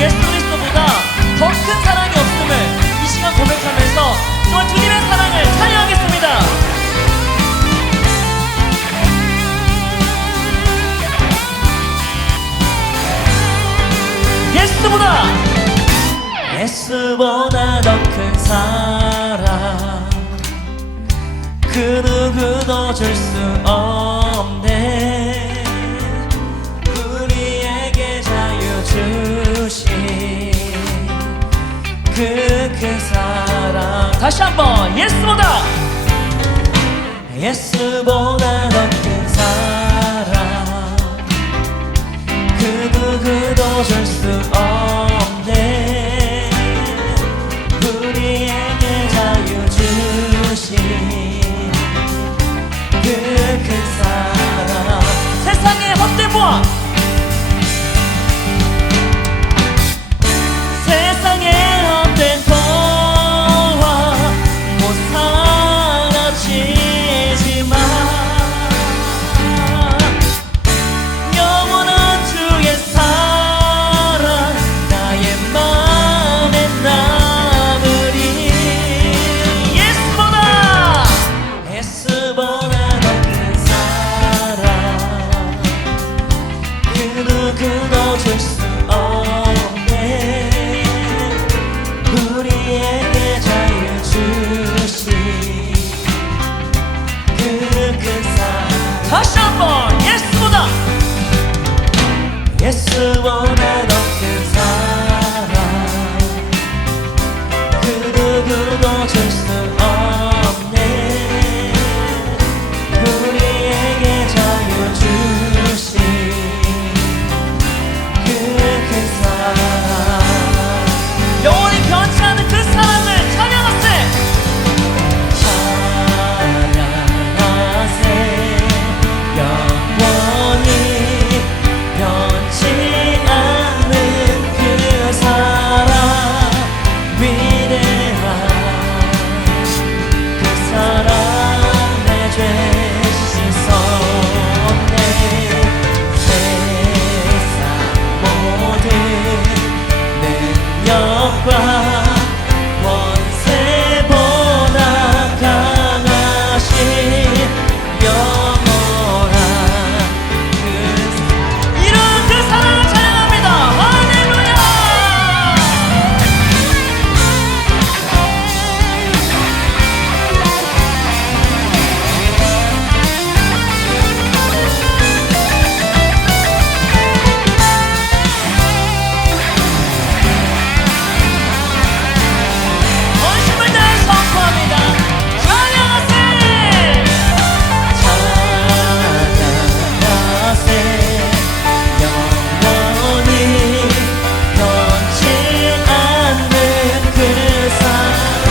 예수 그리스도보다 더 큰 사랑이 없음을 이 시간 고백하면서 정말 주님의 사랑을 찬양하겠습니다. 예수보다 더 큰 사랑 그 누구도 줄 수 없네. 우리에게 자유 주신 그 큰 사랑. 다시 한번 예수보다 더 큰 사랑 그 누구도 줄 수 없네. 우리에게 자유 주신 그 큰 사랑. 세상의 헛된 보아, 세상의 헛된 보아 못 사라지지만 영원한 주의 사랑 나의 맘에 남으리. 예수보다 더 큰 사랑 그 누구도 줄 수 없네. 우리에게 자유 주신 그 큰 사랑. 다시 한번 예수보다 더 큰 사랑 그 누구도 줄 수 없네. 우리에게 자유 주신 그 큰 사랑. 영원히 변치 않는 그 사랑을 찬양하세. 영원히 변치 않는 그 사랑. 위대한 그 사랑 내 죄 씻었네. 세상 모든 능력과 원세보다 강하신 영원한 이런 그 사랑을 찬양합니다. 할렐루야. 원심을 다해 선포합니다. 찬양하세. 영원히 변치 않는 그 사랑.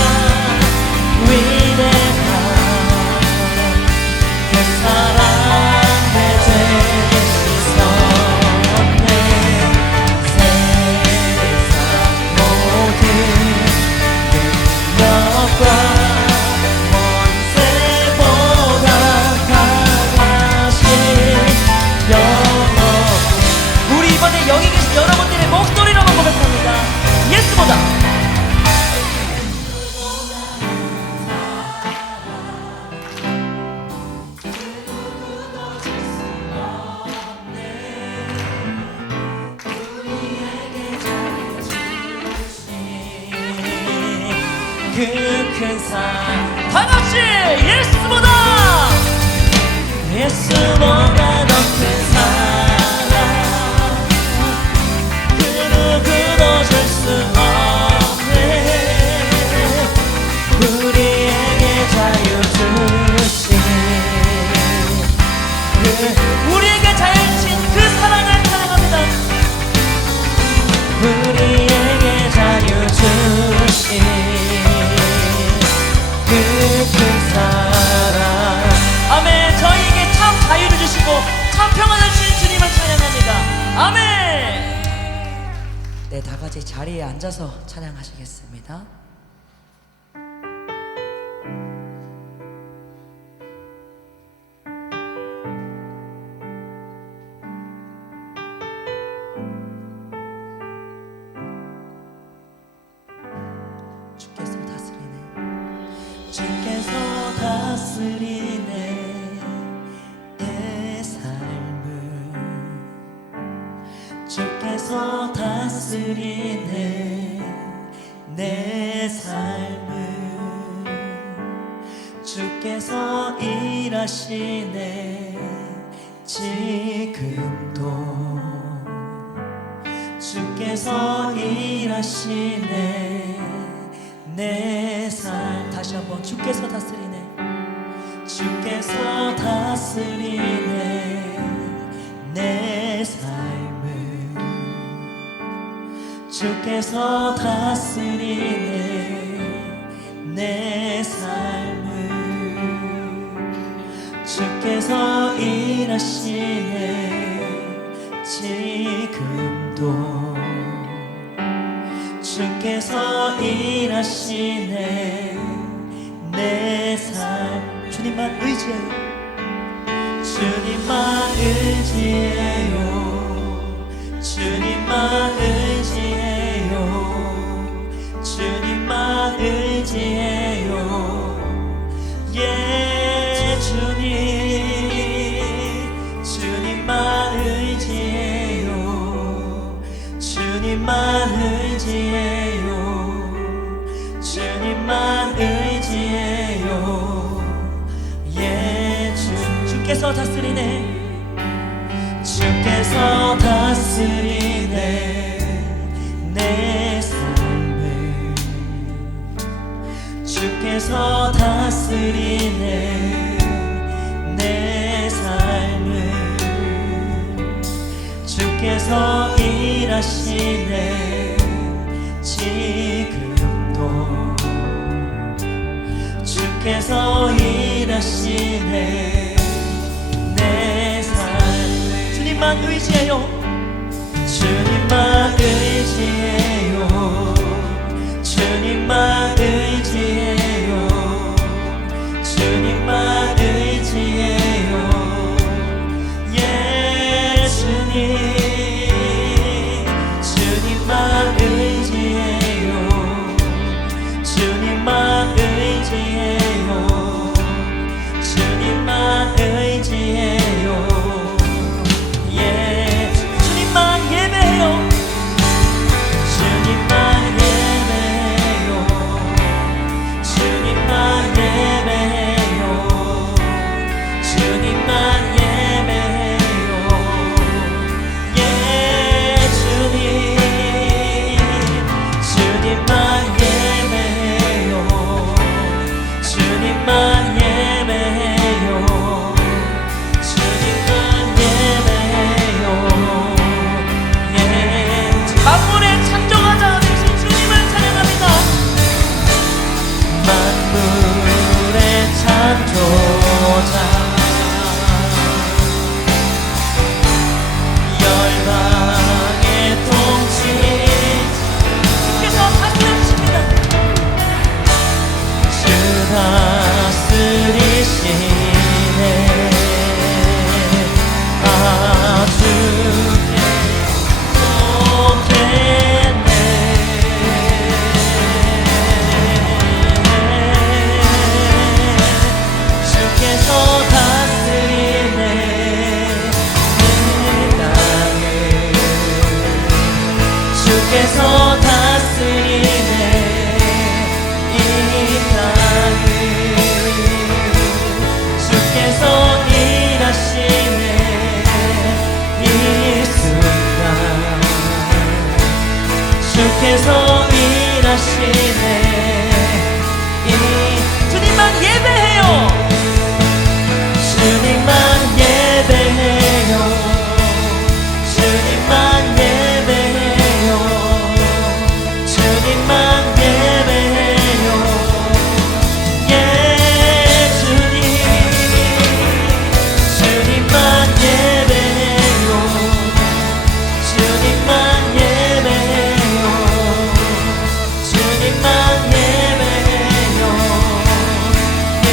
위대한 그 사랑 내 죄 씻었네. 세상 모든 능력과 원세보다 강하신 영원. 우리 이번에 여기 계신 여러분들의 목소리로만 고백합니다. 예수보다 그 큰 사랑. 다같이 예수보다 더 큰 사랑 그 누구도 줄 수 없네. 우리에게 자유 주신 우리에게 자유 주신 그 사랑을 찬양합니다. 우리에게 자유 주신 그 큰 사랑. 아멘. 저희에게 참 자유를 주시고 참 평안을 주신 주님을 찬양합니다. 아멘. 네, 다 같이 자리에 앉아서 찬양하시겠습니다. 주께서 다스리네. 주께서 다스리네 내 삶을. 주께서 다스리네 내 삶을. 주께서 일하시네 지금도. 주께서 일하시네 내 삶. 다시 한번 주께서 다스리네. 주께서 다스리네 내 삶을. 주께서 다스리네 내 삶을. 주께서 일하시네 지금도. 주께서 일하시네 내 삶. 주님만 의지해요. 주님만 의지해요. 주님만 의지해요. 주님만 의지해요. 예 주님. 주님만 의지해요. 주님만 의지해요. 주님만 의지해요. 예 주께서 다스리네. 주께서 다스리네 내 삶을. 주께서 다스리네 내 삶을. 주께서 일하시네 지금도. 주께서 일하시네 내 삶을. 주님만 의지해요. 주님만 의지해요. 주님만 의지해요. 주님만 의지해요. 예 주님. 주님만 의지해요. 주님만 의지해요. 주님만 의지해요. 예 주님만 예배해요. 주님만 예배해요. 주님만 예배해요. 주님만 예배해요. 예 주님. 주님만 예배해요. 주님만 예배해요. 주님만 예배해요. 예 만물의 창조가자 되신 주님을 찬양합니다. 만물의 창조자 열방의 통치자 주께서 다스리십니다. 주 다스리시네. 주께 못했네. 주께서 다스리네 이 땅을. 주께서 다스리네 이 땅을. 주께서 일하시네 이 순간. 주께서 일하시네 이 주님만 예배해요. 주님만 예배해요. 주님만 예배해요. 주님만 예배해요. 예 주님. 주님만 예배해요. 주님만 예배해요. 주님만 예배해요. 예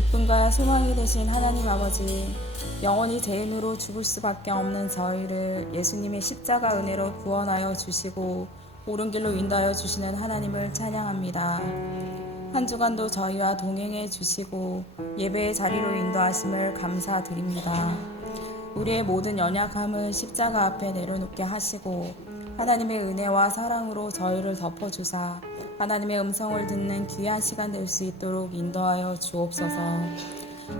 기쁨과 소망이 되신 하나님 아버지, 영원히 죄인으로 죽을 수밖에 없는 저희를 예수님의 십자가 은혜로 구원하여 주시고 옳은 길로 인도하여 주시는 하나님을 찬양합니다. 한 주간도 저희와 동행해 주시고 예배의 자리로 인도하심을 감사드립니다. 우리의 모든 연약함을 십자가 앞에 내려놓게 하시고 하나님의 은혜와 사랑으로 저희를 덮어주사 하나님의 음성을 듣는 귀한 시간 될 수 있도록 인도하여 주옵소서.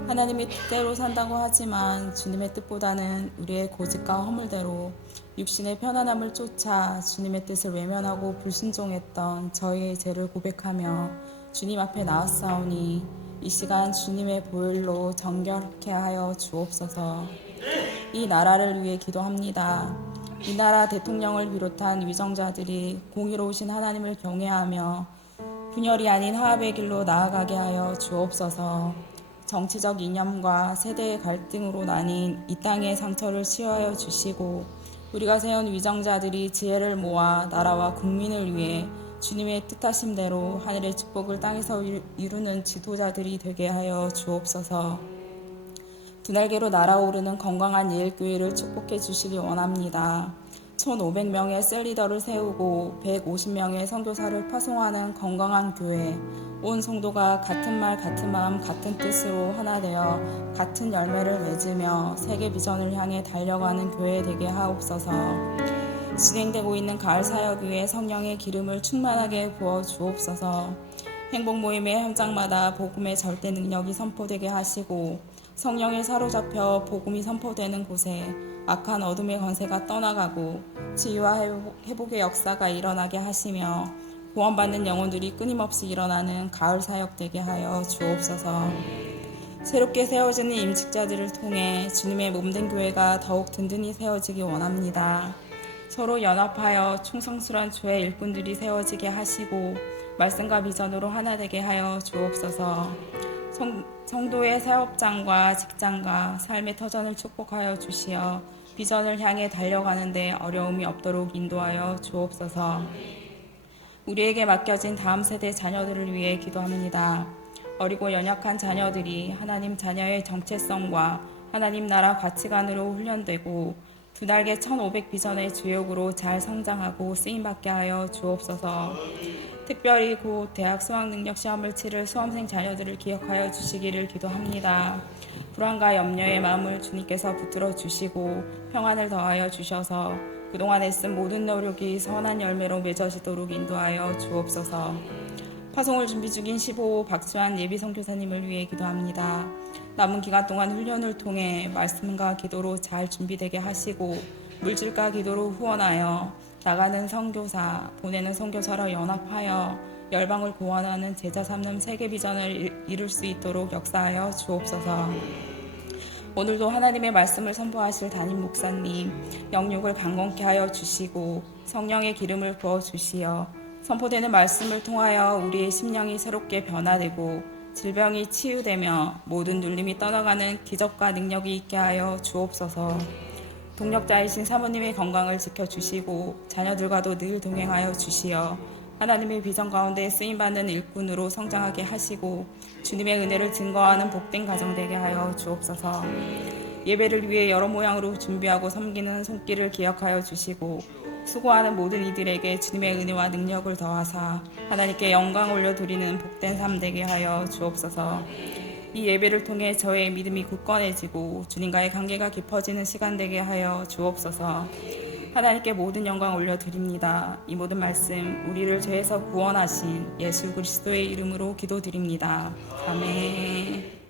하나님이 뜻대로 산다고 하지만 주님의 뜻보다는 우리의 고집과 허물대로 육신의 편안함을 쫓아 주님의 뜻을 외면하고 불순종했던 저희의 죄를 고백하며 주님 앞에 나왔사오니 이 시간 주님의 보혈로 정결케 하여 주옵소서. 이 나라를 위해 기도합니다. 이 나라 대통령을 비롯한 위정자들이 공의로우신 하나님을 경외하며 분열이 아닌 화합의 길로 나아가게 하여 주옵소서. 정치적 이념과 세대의 갈등으로 나뉜 이 땅의 상처를 치유하여 주시고 우리가 세운 위정자들이 지혜를 모아 나라와 국민을 위해 주님의 뜻하심대로 하늘의 축복을 땅에서 이루는 지도자들이 되게 하여 주옵소서. 두 날개로 날아오르는 건강한 예일교회를 축복해 주시기 원합니다. 1,500명의 셀리더를 세우고 150명의 선교사를 파송하는 건강한 교회, 온 성도가 같은 말 같은 마음 같은 뜻으로 하나 되어 같은 열매를 맺으며 세계 비전을 향해 달려가는 교회 되게 하옵소서. 진행되고 있는 가을 사역 위에 성령의 기름을 충만하게 부어 주옵소서. 행복 모임의 현장마다 복음의 절대 능력이 선포되게 하시고 성령에 사로잡혀 복음이 선포되는 곳에 악한 어둠의 권세가 떠나가고 치유와 회복의 역사가 일어나게 하시며 구원받는 영혼들이 끊임없이 일어나는 가을 사역 되게 하여 주옵소서. 새롭게 세워지는 임직자들을 통해 주님의 몸된 교회가 더욱 든든히 세워지기 원합니다. 서로 연합하여 충성스러운 주의 일꾼들이 세워지게 하시고 말씀과 비전으로 하나 되게 하여 주옵소서. 성도의 사업장과 직장과 삶의 터전을 축복하여 주시어 비전을 향해 달려가는 데 어려움이 없도록 인도하여 주옵소서. 우리에게 맡겨진 다음 세대 자녀들을 위해 기도합니다. 어리고 연약한 자녀들이 하나님 자녀의 정체성과 하나님 나라 가치관으로 훈련되고 두 날개 1500 비전의 주역으로 잘 성장하고 쓰임받게 하여 주옵소서. 특별히 곧 대학 수학능력 시험을 치를 수험생 자녀들을 기억하여 주시기를 기도합니다. 불안과 염려의 마음을 주님께서 붙들어 주시고 평안을 더하여 주셔서 그동안 애쓴 모든 노력이 선한 열매로 맺어지도록 인도하여 주옵소서. 파송을 준비 중인 15호 박수환 예비 선교사님을 위해 기도합니다. 남은 기간 동안 훈련을 통해 말씀과 기도로 잘 준비되게 하시고 물질과 기도로 후원하여 나가는 선교사, 보내는 선교사로 연합하여 열방을 구원하는 제자 삼는 세계 비전을 이룰 수 있도록 역사하여 주옵소서. 오늘도 하나님의 말씀을 선포하실 담임 목사님 영육을 강건케 하여 주시고 성령의 기름을 부어 주시어 선포되는 말씀을 통하여 우리의 심령이 새롭게 변화되고 질병이 치유되며 모든 눌림이 떠나가는 기적과 능력이 있게 하여 주옵소서. 동력자이신 사모님의 건강을 지켜주시고 자녀들과도 늘 동행하여 주시어 하나님의 비전 가운데 쓰임받는 일꾼으로 성장하게 하시고 주님의 은혜를 증거하는 복된 가정 되게 하여 주옵소서. 예배를 위해 여러 모양으로 준비하고 섬기는 손길을 기억하여 주시고 수고하는 모든 이들에게 주님의 은혜와 능력을 더하사 하나님께 영광 올려드리는 복된 삶 되게 하여 주옵소서. 이 예배를 통해 저의 믿음이 굳건해지고 주님과의 관계가 깊어지는 시간 되게 하여 주옵소서. 하나님께 모든 영광 올려드립니다. 이 모든 말씀 우리를 죄에서 구원하신 예수 그리스도의 이름으로 기도드립니다. 아멘.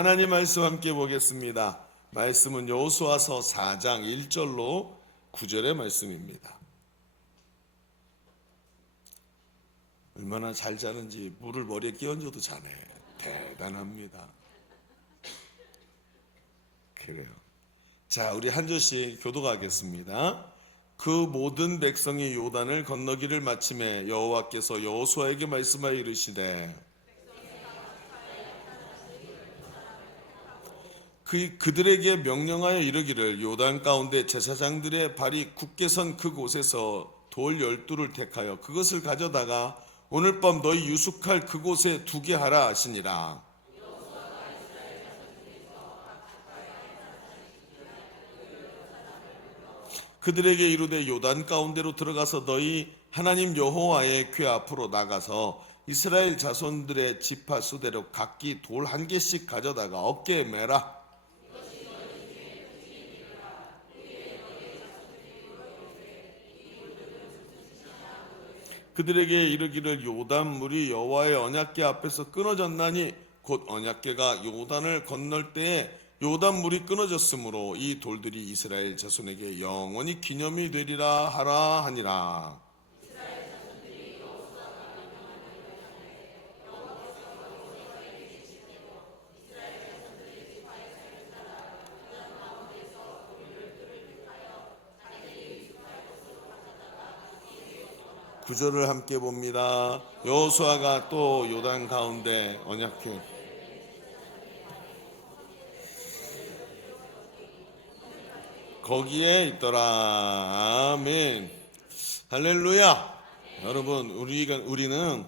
하나님 말씀 함께 보겠습니다. 말씀은 여호수아서 4장 1절로 9절의 말씀입니다. 얼마나 잘 자는지 물을 머리에 끼얹어도 자네. 대단합니다. 그래요. 자, 우리 한 절씩 교독하겠습니다. 그 모든 백성이 요단을 건너기를 마침에 여호와께서 여호수아에게 말씀하여 이르시되 그들에게 명령하여 이르기를 요단 가운데 제사장들의 발이 굳게 선 그곳에서 돌 12를 택하여 그것을 가져다가 오늘 밤 너희 유숙할 그곳에 두게 하라 하시니라. 그들에게 이르되 요단 가운데로 들어가서 너희 하나님 여호와의 궤 앞으로 나가서 이스라엘 자손들의 지파 수대로 각기 돌 한 개씩 가져다가 어깨에 매라. 그들에게 이르기를 요단 물이 여호와의 언약궤 앞에서 끊어졌나니 곧 언약궤가 요단을 건널 때에 요단 물이 끊어졌으므로 이 돌들이 이스라엘 자손에게 영원히 기념이 되리라 하라 하니라. 구절을 함께 봅니다. 여호수아가 또 요단 가운데 언약궤 거기에 있더라. 아멘. 할렐루야. 여러분, 우리는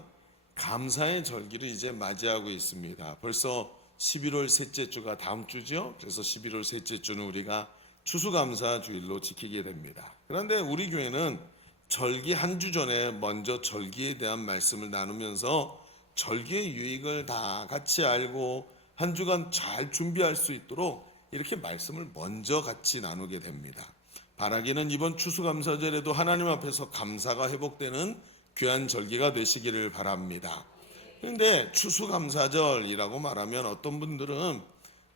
감사의 절기를 이제 맞이하고 있습니다. 벌써 11월 셋째 주가 다음 주죠. 그래서 11월 셋째 주는 우리가 추수감사 주일로 지키게 됩니다. 그런데 우리 교회는 절기 한 주 전에 먼저 절기에 대한 말씀을 나누면서 절기의 유익을 다 같이 알고 한 주간 잘 준비할 수 있도록 이렇게 말씀을 먼저 같이 나누게 됩니다. 바라기는 이번 추수감사절에도 하나님 앞에서 감사가 회복되는 귀한 절기가 되시기를 바랍니다. 그런데 추수감사절이라고 말하면 어떤 분들은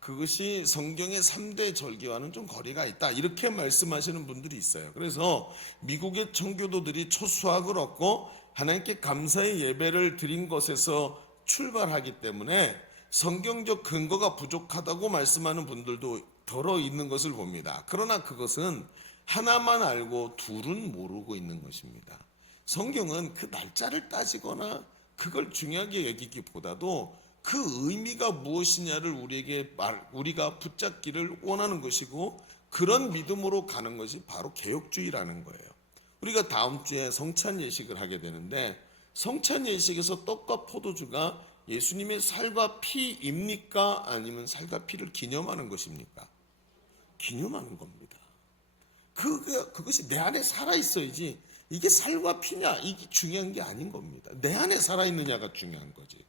그것이 성경의 3대 절기와는 좀 거리가 있다 이렇게 말씀하시는 분들이 있어요. 그래서 미국의 청교도들이 첫 수확을 얻고 하나님께 감사의 예배를 드린 것에서 출발하기 때문에 성경적 근거가 부족하다고 말씀하는 분들도 더러 있는 것을 봅니다. 그러나 그것은 하나만 알고 둘은 모르고 있는 것입니다. 성경은 그 날짜를 따지거나 그걸 중요하게 여기기보다도 그 의미가 무엇이냐를 우리가 붙잡기를 원하는 것이고, 그런 믿음으로 가는 것이 바로 개혁주의라는 거예요. 우리가 다음 주에 성찬 예식을 하게 되는데, 성찬 예식에서 떡과 포도주가 예수님의 살과 피입니까? 아니면 살과 피를 기념하는 것입니까? 기념하는 겁니다. 그것이 내 안에 살아있어야지, 이게 살과 피냐 이게 중요한 게 아닌 겁니다. 내 안에 살아있느냐가 중요한 거지.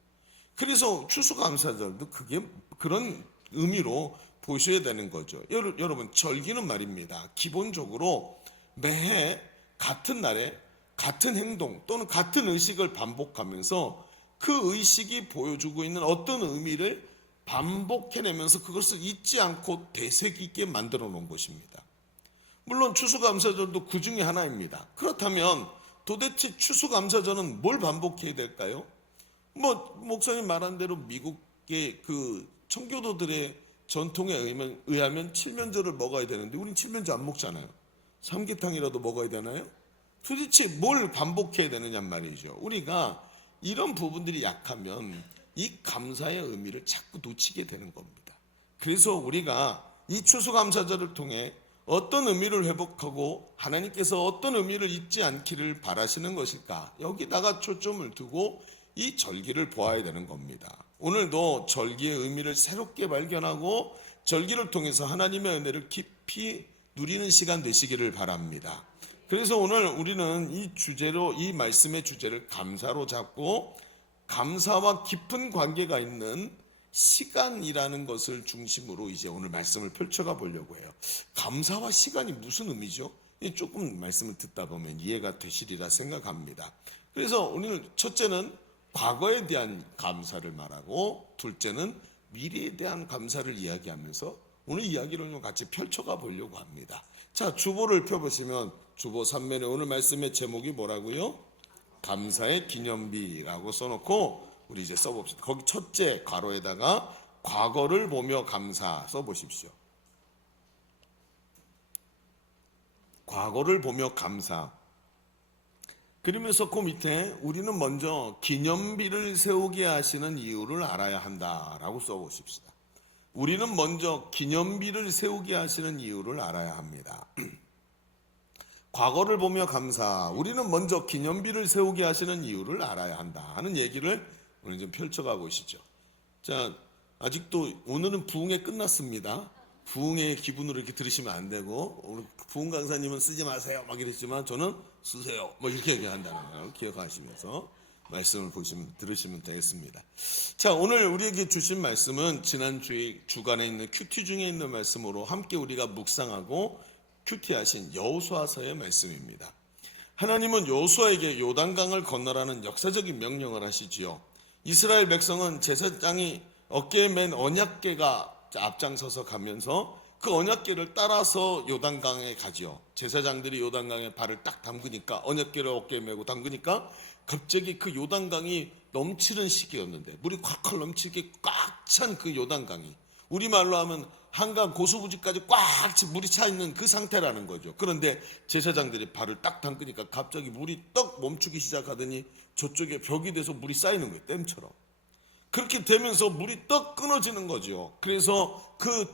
그래서 추수감사절도 그게 그런 의미로 보셔야 되는 거죠. 여러분, 절기는 말입니다, 기본적으로 매해 같은 날에 같은 행동 또는 같은 의식을 반복하면서 그 의식이 보여주고 있는 어떤 의미를 반복해내면서 그것을 잊지 않고 되새기게 만들어 놓은 것입니다. 물론 추수감사절도 그 중에 하나입니다. 그렇다면 도대체 추수감사절은 뭘 반복해야 될까요? 목사님 말한 대로 미국의 그 청교도들의 전통에 의하면 칠면조를 먹어야 되는데 우린 칠면조 안 먹잖아요. 삼계탕이라도 먹어야 되나요? 도대체 뭘 반복해야 되느냐 말이죠. 우리가 이런 부분들이 약하면 이 감사의 의미를 자꾸 놓치게 되는 겁니다. 그래서 우리가 이 추수감사절을 통해 어떤 의미를 회복하고 하나님께서 어떤 의미를 잊지 않기를 바라시는 것일까, 여기다가 초점을 두고 이 절기를 보아야 되는 겁니다. 오늘도 절기의 의미를 새롭게 발견하고 절기를 통해서 하나님의 은혜를 깊이 누리는 시간 되시기를 바랍니다. 그래서 오늘 우리는 이 말씀의 주제를 감사로 잡고, 감사와 깊은 관계가 있는 시간이라는 것을 중심으로 이제 오늘 말씀을 펼쳐가 보려고 해요. 감사와 시간이 무슨 의미죠? 조금 말씀을 듣다 보면 이해가 되시리라 생각합니다. 그래서 오늘 첫째는 과거에 대한 감사를 말하고, 둘째는 미래에 대한 감사를 이야기하면서 오늘 이야기를 좀 같이 펼쳐가 보려고 합니다. 자, 주보를 펴보시면 주보 3면에 오늘 말씀의 제목이 뭐라고요? 감사의 기념비라고 써놓고 우리 이제 써봅시다. 거기 첫째 괄호에다가 과거를 보며 감사 써보십시오. 과거를 보며 감사. 그러면서 그 밑에 우리는 먼저 기념비를 세우게 하시는 이유를 알아야 한다라고 써보십시다. 우리는 먼저 기념비를 세우게 하시는 이유를 알아야 합니다. 과거를 보며 감사. 우리는 먼저 기념비를 세우게 하시는 이유를 알아야 한다 하는 얘기를 오늘 좀 펼쳐가 보시죠. 자, 아직도 오늘은 부흥회 끝났습니다. 부흥의 기분으로 이렇게 들으시면 안 되고, 오늘 부흥 강사님은 쓰지 마세요 막 이랬지만 저는 쓰세요 뭐 이렇게 얘기한다는 걸 기억하시면서 말씀을 들으시면 되겠습니다. 자, 오늘 우리에게 주신 말씀은 지난주에 주간에 있는 큐티 중에 있는 말씀으로 함께 우리가 묵상하고 큐티하신 여호수아서의 말씀입니다. 하나님은 여호수아에게 요단강을 건너라는 역사적인 명령을 하시지요. 이스라엘 백성은 제사장이 어깨에 맨 언약궤가 앞장서서 가면서 그 언약궤를 따라서 요단강에 가지요. 제사장들이 요단강에 발을 딱 담그니까, 언약궤를 어깨에 메고 담그니까 갑자기 그 요단강이 넘치는 시기였는데, 물이 콱콱 넘치게 꽉 찬 그 요단강이, 우리말로 하면 한강 고수부지까지 꽉 물이 차 있는 그 상태라는 거죠. 그런데 제사장들이 발을 딱 담그니까 갑자기 물이 떡 멈추기 시작하더니 저쪽에 벽이 돼서 물이 쌓이는 거예요. 댐처럼. 그렇게 되면서 물이 떡 끊어지는 거죠. 그래서 그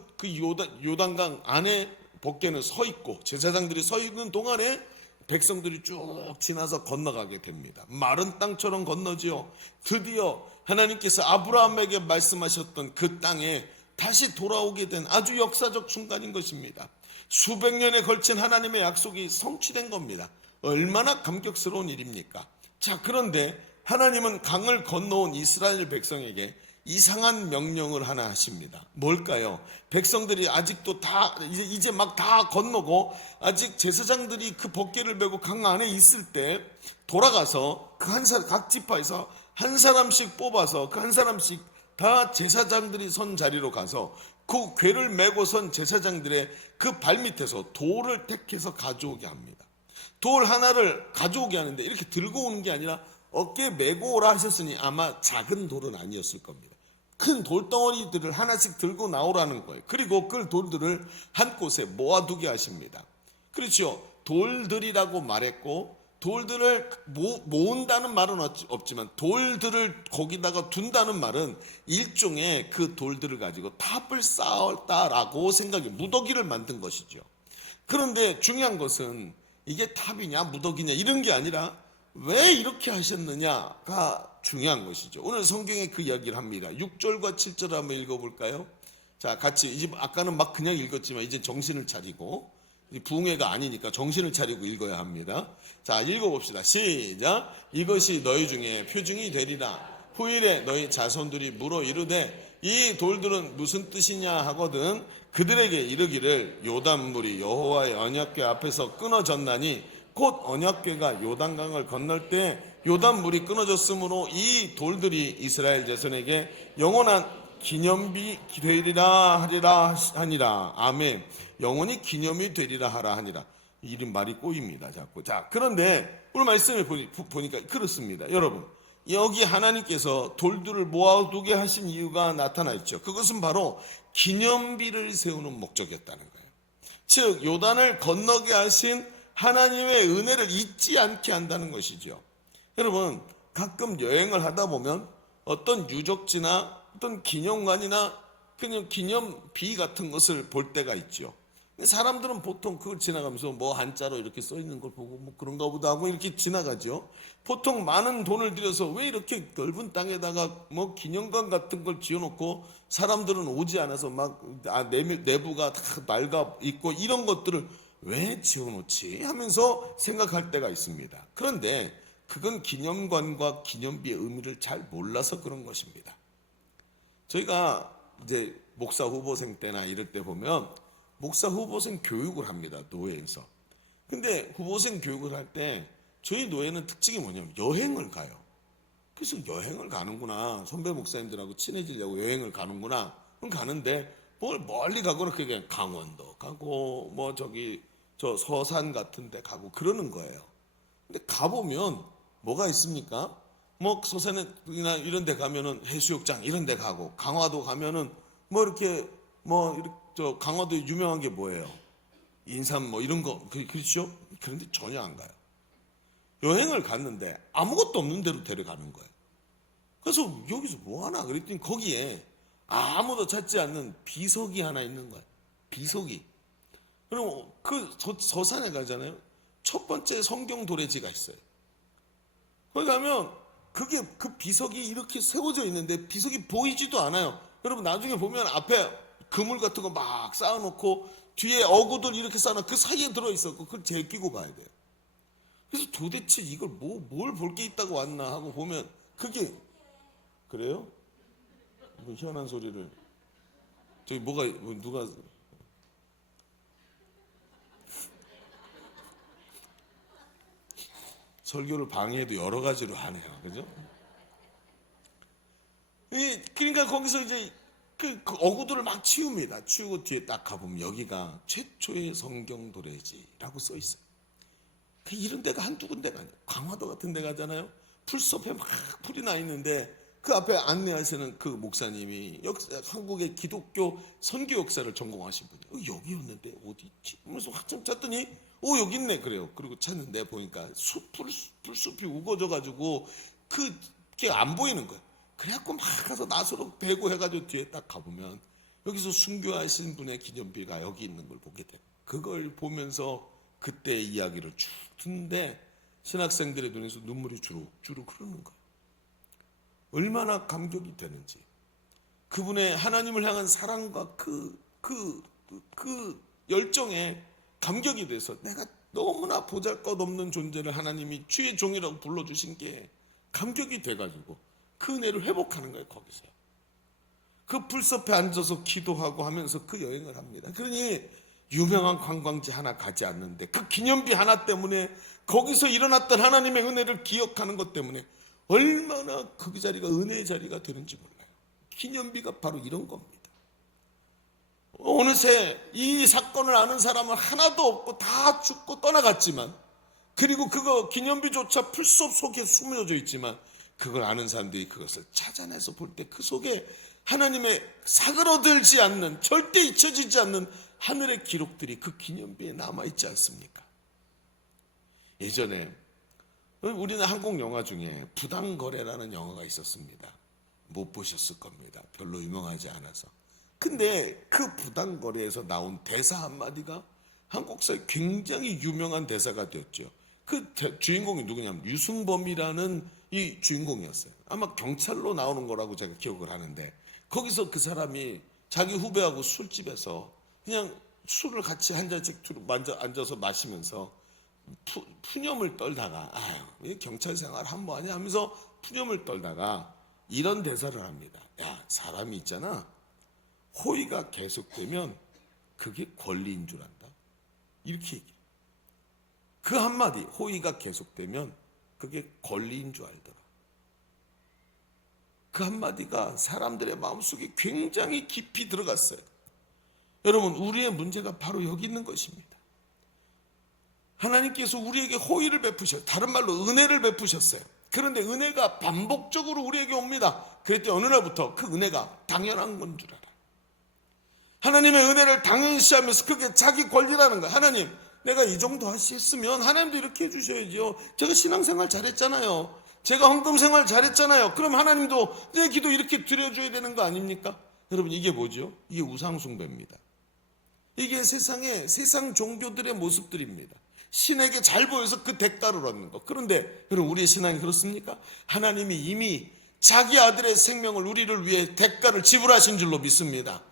요단강 안에 법궤는 서 있고, 제사장들이 서 있는 동안에 백성들이 쭉 지나서 건너가게 됩니다. 마른 땅처럼 건너지요. 드디어 하나님께서 아브라함에게 말씀하셨던 그 땅에 다시 돌아오게 된 아주 역사적 순간인 것입니다. 수백 년에 걸친 하나님의 약속이 성취된 겁니다. 얼마나 감격스러운 일입니까? 자, 그런데 하나님은 강을 건너온 이스라엘 백성에게 이상한 명령을 하나 하십니다. 뭘까요? 백성들이 아직도 이제 막 다 건너고, 아직 제사장들이 그 법궤를 메고 강 안에 있을 때 돌아가서 각 지파에서 한 사람씩 뽑아서 그 한 사람씩 다 제사장들이 선 자리로 가서 그 궤를 메고 선 제사장들의 그 발밑에서 돌을 택해서 가져오게 합니다. 돌 하나를 가져오게 하는데 이렇게 들고 오는 게 아니라 어깨에 메고 오라 하셨으니 아마 작은 돌은 아니었을 겁니다. 큰 돌덩어리들을 하나씩 들고 나오라는 거예요. 그리고 그 돌들을 한 곳에 모아두게 하십니다. 그렇죠. 돌들이라고 말했고, 돌들을 모은다는 말은 없지만 돌들을 거기다가 둔다는 말은 일종의 그 돌들을 가지고 탑을 쌓았다라고 생각이, 무더기를 만든 것이죠. 그런데 중요한 것은 이게 탑이냐 무더기냐 이런 게 아니라 왜 이렇게 하셨느냐가 중요한 것이죠. 오늘 성경에 그 이야기를 합니다. 6절과 7절을 한번 읽어볼까요? 자, 같이. 아까는 막 그냥 읽었지만 이제 정신을 차리고, 부흥회가 아니니까 정신을 차리고 읽어야 합니다. 자, 읽어봅시다. 시작. 이것이 너희 중에 표징이 되리라. 후일에 너희 자손들이 물어 이르되 이 돌들은 무슨 뜻이냐 하거든 그들에게 이르기를 요단물이 여호와의 언약궤 앞에서 끊어졌나니 곧 언약궤가 요단강을 건널 때 요단물이 끊어졌으므로 이 돌들이 이스라엘 자손에게 영원한 기념비 되리라 하니라. 아멘. 영원히 기념이 되리라 하라 하니라. 이런 말이 꼬입니다, 자꾸. 자, 그런데 오늘 말씀을 보니까 그렇습니다. 여러분, 여기 하나님께서 돌들을 모아두게 하신 이유가 나타나 있죠. 그것은 바로 기념비를 세우는 목적이었다는 거예요. 즉 요단을 건너게 하신 하나님의 은혜를 잊지 않게 한다는 것이죠. 여러분, 가끔 여행을 하다 보면 어떤 유적지나 어떤 기념관이나 그냥 기념비 같은 것을 볼 때가 있죠. 사람들은 보통 그걸 지나가면서 뭐 한자로 이렇게 써 있는 걸 보고 뭐 그런가 보다 하고 이렇게 지나가죠. 보통 많은 돈을 들여서 왜 이렇게 넓은 땅에다가 뭐 기념관 같은 걸 지어놓고 사람들은 오지 않아서 막 내부가 다 낡아 있고 이런 것들을 왜 지어놓지 하면서 생각할 때가 있습니다. 그런데 그건 기념관과 기념비의 의미를 잘 몰라서 그런 것입니다. 저희가 이제 목사 후보생 때나 이럴 때 보면 목사 후보생 교육을 합니다, 노회에서. 근데 후보생 교육을 할 때 저희 노회는 특징이 뭐냐면 여행을 가요. 그래서 여행을 가는구나, 선배 목사님들하고 친해지려고 여행을 가는구나. 그럼 가는데 뭘 멀리 가거나 그냥 강원도 가고 뭐 저 서산 같은 데 가고 그러는 거예요. 근데 가보면 뭐가 있습니까? 뭐 서산이나 이런 데 가면은 해수욕장 이런 데 가고, 강화도 가면은 뭐 이렇게 저 강화도에 유명한 게 뭐예요? 인삼 뭐 이런 거, 그렇죠? 그런데 전혀 안 가요. 여행을 갔는데 아무것도 없는 데로 데려가는 거예요. 그래서 여기서 뭐 하나 그랬더니 거기에 아무도 찾지 않는 비석이 하나 있는 거예요. 비석이. 그리고 그 서산에 가잖아요. 첫 번째 성경 도래지가 있어요. 거기 가면 그 비석이 이렇게 세워져 있는데 비석이 보이지도 않아요. 여러분 나중에 보면 앞에 그물 같은 거 막 쌓아놓고 뒤에 어구들 이렇게 쌓아놓고 그 사이에 들어있었고 그걸 제끼고 봐야 돼요. 그래서 도대체 이걸 뭘 볼 게 있다고 왔나 하고 보면 그게 그래요? 뭐 희한한 소리를 저기 누가 설교를 방해해도 여러 가지로 하네요. 그죠? 그러니까 거기서 이제 그 어구들을 막 치웁니다. 치우고 뒤에 딱 가보면 여기가 최초의 성경 도래지라고 써 있어요. 이런 데가 한두 군데가 아니에요. 강화도 같은 데 가잖아요. 풀숲에 막 풀이 나 있는데 그 앞에 안내하시는 그 목사님이 한국의 기독교 선교 역사를 전공하신 분이에요. 여기였는데 어디 있지? 하면서 한참 찾더니 여기 있네 그래요. 그리고 찾는데 보니까 풀숲이 우거져가지고 그게 안 보이는 거예요. 그래갖고 막 가서 나서로 배고 해가지고 뒤에 딱 가보면 여기서 순교하신 분의 기념비가 여기 있는 걸 보게 돼요. 그걸 보면서 그때의 이야기를 쭉 듣는데 신학생들의 눈에서 눈물이 주룩주룩 흐르는 거예요. 얼마나 감격이 되는지, 그분의 하나님을 향한 사랑과 그 열정에 감격이 돼서 내가 너무나 보잘것없는 존재를 하나님이 주의 종이라고 불러주신 게 감격이 돼가지고 그 은혜를 회복하는 거예요. 거기서 그 풀숲에 앉아서 기도하고 하면서 그 여행을 합니다. 그러니 유명한 관광지 하나 가지 않는데 그 기념비 하나 때문에 거기서 일어났던 하나님의 은혜를 기억하는 것 때문에 얼마나 그 자리가 은혜의 자리가 되는지 몰라요. 기념비가 바로 이런 겁니다. 어느새 이 사건을 아는 사람은 하나도 없고 다 죽고 떠나갔지만, 그리고 그거 기념비조차 풀숲 속에 숨겨져 있지만 그걸 아는 사람들이 그것을 찾아내서 볼 때 그 속에 하나님의 사그러들지 않는, 절대 잊혀지지 않는 하늘의 기록들이 그 기념비에 남아있지 않습니까? 예전에 우리는 한국 영화 중에 부당거래라는 영화가 있었습니다. 못 보셨을 겁니다. 별로 유명하지 않아서. 근데 그 부당거래에서 나온 대사 한마디가 한국사에 굉장히 유명한 대사가 되었죠. 그 주인공이 누구냐면 유승범이라는 이 주인공이었어요. 아마 경찰로 나오는 거라고 제가 기억을 하는데, 거기서 그 사람이 자기 후배하고 술집에서 그냥 술을 같이 한 잔씩 앉아서 마시면서 푸념을 떨다가, 아유, 경찰 생활 한번 하냐 하면서 푸념을 떨다가 이런 대사를 합니다. 야, 사람이 있잖아, 호의가 계속되면 그게 권리인 줄 안다. 이렇게 얘기해. 그 한마디, 호의가 계속되면 그게 권리인 줄 알더라. 그 한마디가 사람들의 마음속에 굉장히 깊이 들어갔어요. 여러분, 우리의 문제가 바로 여기 있는 것입니다. 하나님께서 우리에게 호의를 베푸셨어요. 다른 말로 은혜를 베푸셨어요. 그런데 은혜가 반복적으로 우리에게 옵니다. 그랬더니 어느 날부터 그 은혜가 당연한 건 줄 알아요. 하나님의 은혜를 당연시하면서 그게 자기 권리라는 거예요. 하나님, 내가 이 정도 하셨으면 하나님도 이렇게 해주셔야죠. 제가 신앙생활 잘했잖아요. 제가 헌금생활 잘했잖아요. 그럼 하나님도 내 기도 이렇게 드려줘야 되는 거 아닙니까? 여러분, 이게 뭐죠? 이게 우상숭배입니다. 이게 세상 종교들의 모습들입니다. 신에게 잘 보여서 그 대가를 얻는 것. 그런데 여러분, 우리의 신앙이 그렇습니까? 하나님이 이미 자기 아들의 생명을 우리를 위해 대가를 지불하신 줄로 믿습니다.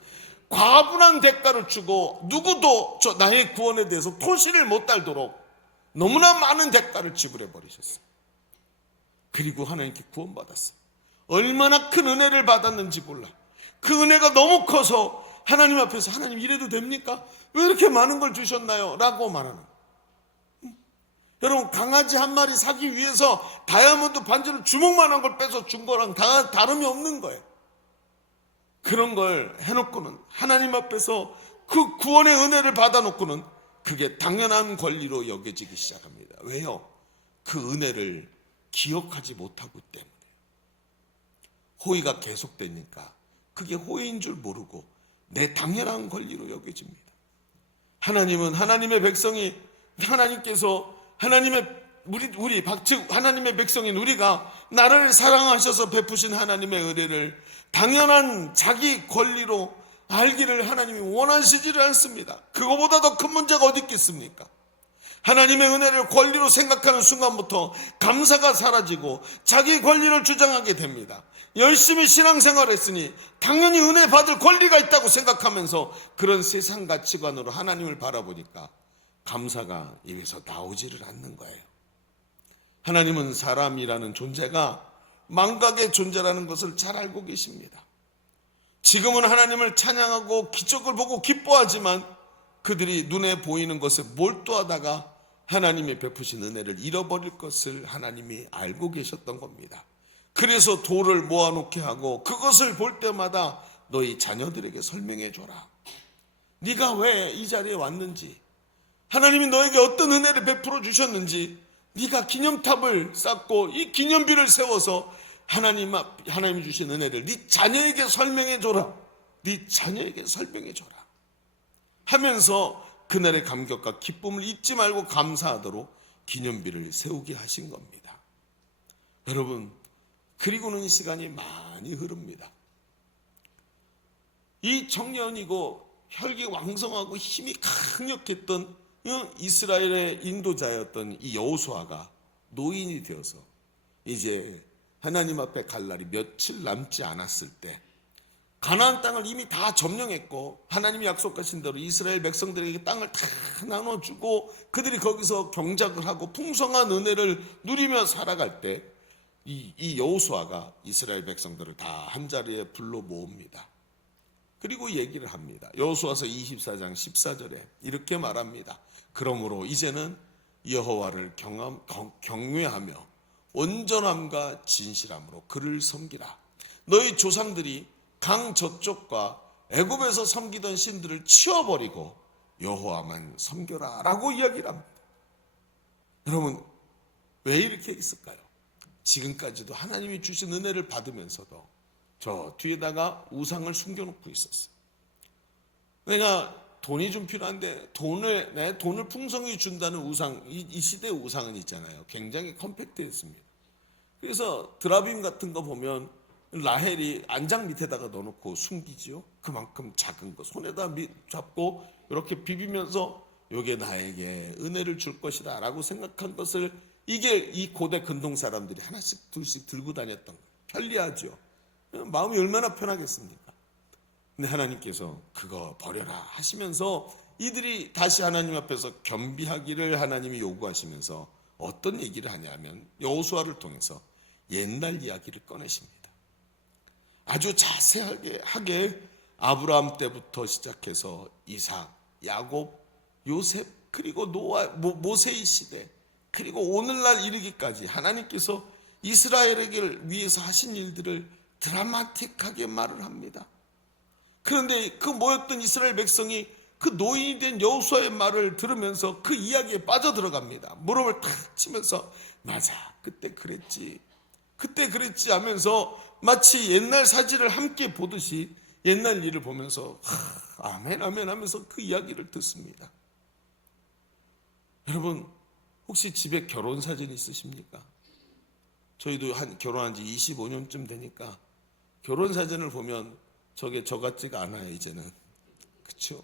과분한 대가를 주고 누구도 나의 구원에 대해서 토시를 못 달도록 너무나 많은 대가를 지불해 버리셨어요. 그리고 하나님께 구원받았어요. 얼마나 큰 은혜를 받았는지 몰라. 그 은혜가 너무 커서 하나님 앞에서, 하나님 이래도 됩니까? 왜 이렇게 많은 걸 주셨나요? 라고 말하는. 여러분, 강아지 한 마리 사기 위해서 다이아몬드 반지를 주먹만한 걸 빼서 준 거랑 다름이 없는 거예요. 그런 걸 해놓고는, 하나님 앞에서 그 구원의 은혜를 받아놓고는 그게 당연한 권리로 여겨지기 시작합니다. 왜요? 그 은혜를 기억하지 못하기 때문에. 호의가 계속되니까 그게 호의인 줄 모르고 내 당연한 권리로 여겨집니다. 하나님은, 하나님의 백성이, 하나님께서 즉 하나님의 백성인 우리가 나를 사랑하셔서 베푸신 하나님의 은혜를 당연한 자기 권리로 알기를 하나님이 원하시지를 않습니다. 그거보다 더 큰 문제가 어디 있겠습니까? 하나님의 은혜를 권리로 생각하는 순간부터 감사가 사라지고 자기 권리를 주장하게 됩니다. 열심히 신앙생활을 했으니 당연히 은혜 받을 권리가 있다고 생각하면서 그런 세상 가치관으로 하나님을 바라보니까 감사가 입에서 나오지를 않는 거예요. 하나님은 사람이라는 존재가 망각의 존재라는 것을 잘 알고 계십니다. 지금은 하나님을 찬양하고 기적을 보고 기뻐하지만 그들이 눈에 보이는 것에 몰두하다가 하나님이 베푸신 은혜를 잃어버릴 것을 하나님이 알고 계셨던 겁니다. 그래서 돌을 모아놓게 하고 그것을 볼 때마다 너희 자녀들에게 설명해줘라. 네가 왜 이 자리에 왔는지, 하나님이 너에게 어떤 은혜를 베풀어 주셨는지, 네가 기념탑을 쌓고 이 기념비를 세워서 하나님이 주신 은혜를 네 자녀에게 설명해줘라. 네 자녀에게 설명해줘라 하면서 그날의 감격과 기쁨을 잊지 말고 감사하도록 기념비를 세우게 하신 겁니다. 여러분, 그리고는 이 시간이 많이 흐릅니다. 이 청년이고 혈기왕성하고 힘이 강력했던 이스라엘의 인도자였던 이 여호수아가 노인이 되어서 이제 하나님 앞에 갈 날이 며칠 남지 않았을 때 가나안 땅을 이미 다 점령했고 하나님이 약속하신 대로 이스라엘 백성들에게 땅을 다 나눠주고 그들이 거기서 경작을 하고 풍성한 은혜를 누리며 살아갈 때 이 여호수아가 이스라엘 백성들을 다 한자리에 불러 모읍니다. 그리고 얘기를 합니다. 여호수아서 24장 14절에 이렇게 말합니다. 그러므로 이제는 여호와를 경외하며 온전함과 진실함으로 그를 섬기라. 너희 조상들이 강 저쪽과 애굽에서 섬기던 신들을 치워버리고 여호와만 섬겨라 라고 이야기를 합니다. 여러분, 왜 이렇게 했을까요? 지금까지도 하나님이 주신 은혜를 받으면서도 저 뒤에다가 우상을 숨겨놓고 있었어요. 내가 돈이 좀 필요한데 내 돈을 풍성히 준다는 우상, 이 시대의 우상은 있잖아요. 굉장히 컴팩트했습니다. 그래서 드라빔 같은 거 보면 라헬이 안장 밑에다가 넣어놓고 숨기지요. 그만큼 작은 거 손에다 잡고 이렇게 비비면서 요게 나에게 은혜를 줄 것이다 라고 생각한 것을, 이게 이 고대 근동 사람들이 하나씩 둘씩 들고 다녔던 거예요. 편리하죠. 마음이 얼마나 편하겠습니까? 근데 하나님께서 그거 버려라 하시면서 이들이 다시 하나님 앞에서 겸비하기를 하나님이 요구하시면서 어떤 얘기를 하냐면 여호수아를 통해서 옛날 이야기를 꺼내십니다. 아주 자세하게 아브라함 때부터 시작해서 이삭, 야곱, 요셉, 그리고 노아, 모세의 시대, 그리고 오늘날 이르기까지 하나님께서 이스라엘에게 위해서 하신 일들을 드라마틱하게 말을 합니다. 그런데 그 모였던 이스라엘 백성이 그 노인이 된 여호수아의 말을 들으면서 그 이야기에 빠져들어갑니다. 무릎을 탁 치면서 맞아, 그때 그랬지 하면서 마치 옛날 사진을 함께 보듯이 옛날 일을 보면서 아멘 아멘 하면서 그 이야기를 듣습니다. 여러분, 혹시 집에 결혼 사진 있으십니까? 저희도 결혼한 지 25년쯤 되니까 결혼 사진을 보면 저게 저 같지가 않아요, 이제는. 그렇죠?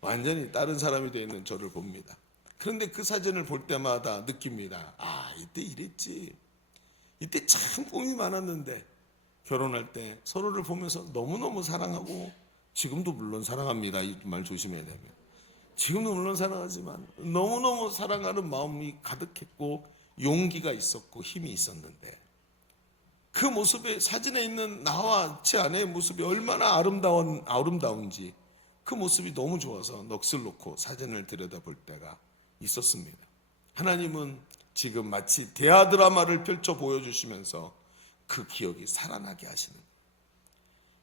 완전히 다른 사람이 되어 있는 저를 봅니다. 그런데 그 사진을 볼 때마다 느낍니다. 아, 이때 이랬지. 이때 참 꿈이 많았는데, 결혼할 때 서로를 보면서 너무너무 사랑하고, 지금도 물론 사랑합니다. 이 말 조심해야 되면. 지금도 물론 사랑하지만 너무너무 사랑하는 마음이 가득했고 용기가 있었고 힘이 있었는데, 그 모습에 사진에 있는 나와 제 아내의 모습이 얼마나 아름다운지 그 모습이 너무 좋아서 넋을 놓고 사진을 들여다볼 때가 있었습니다. 하나님은 지금 마치 대하 드라마를 펼쳐 보여주시면서 그 기억이 살아나게 하시는,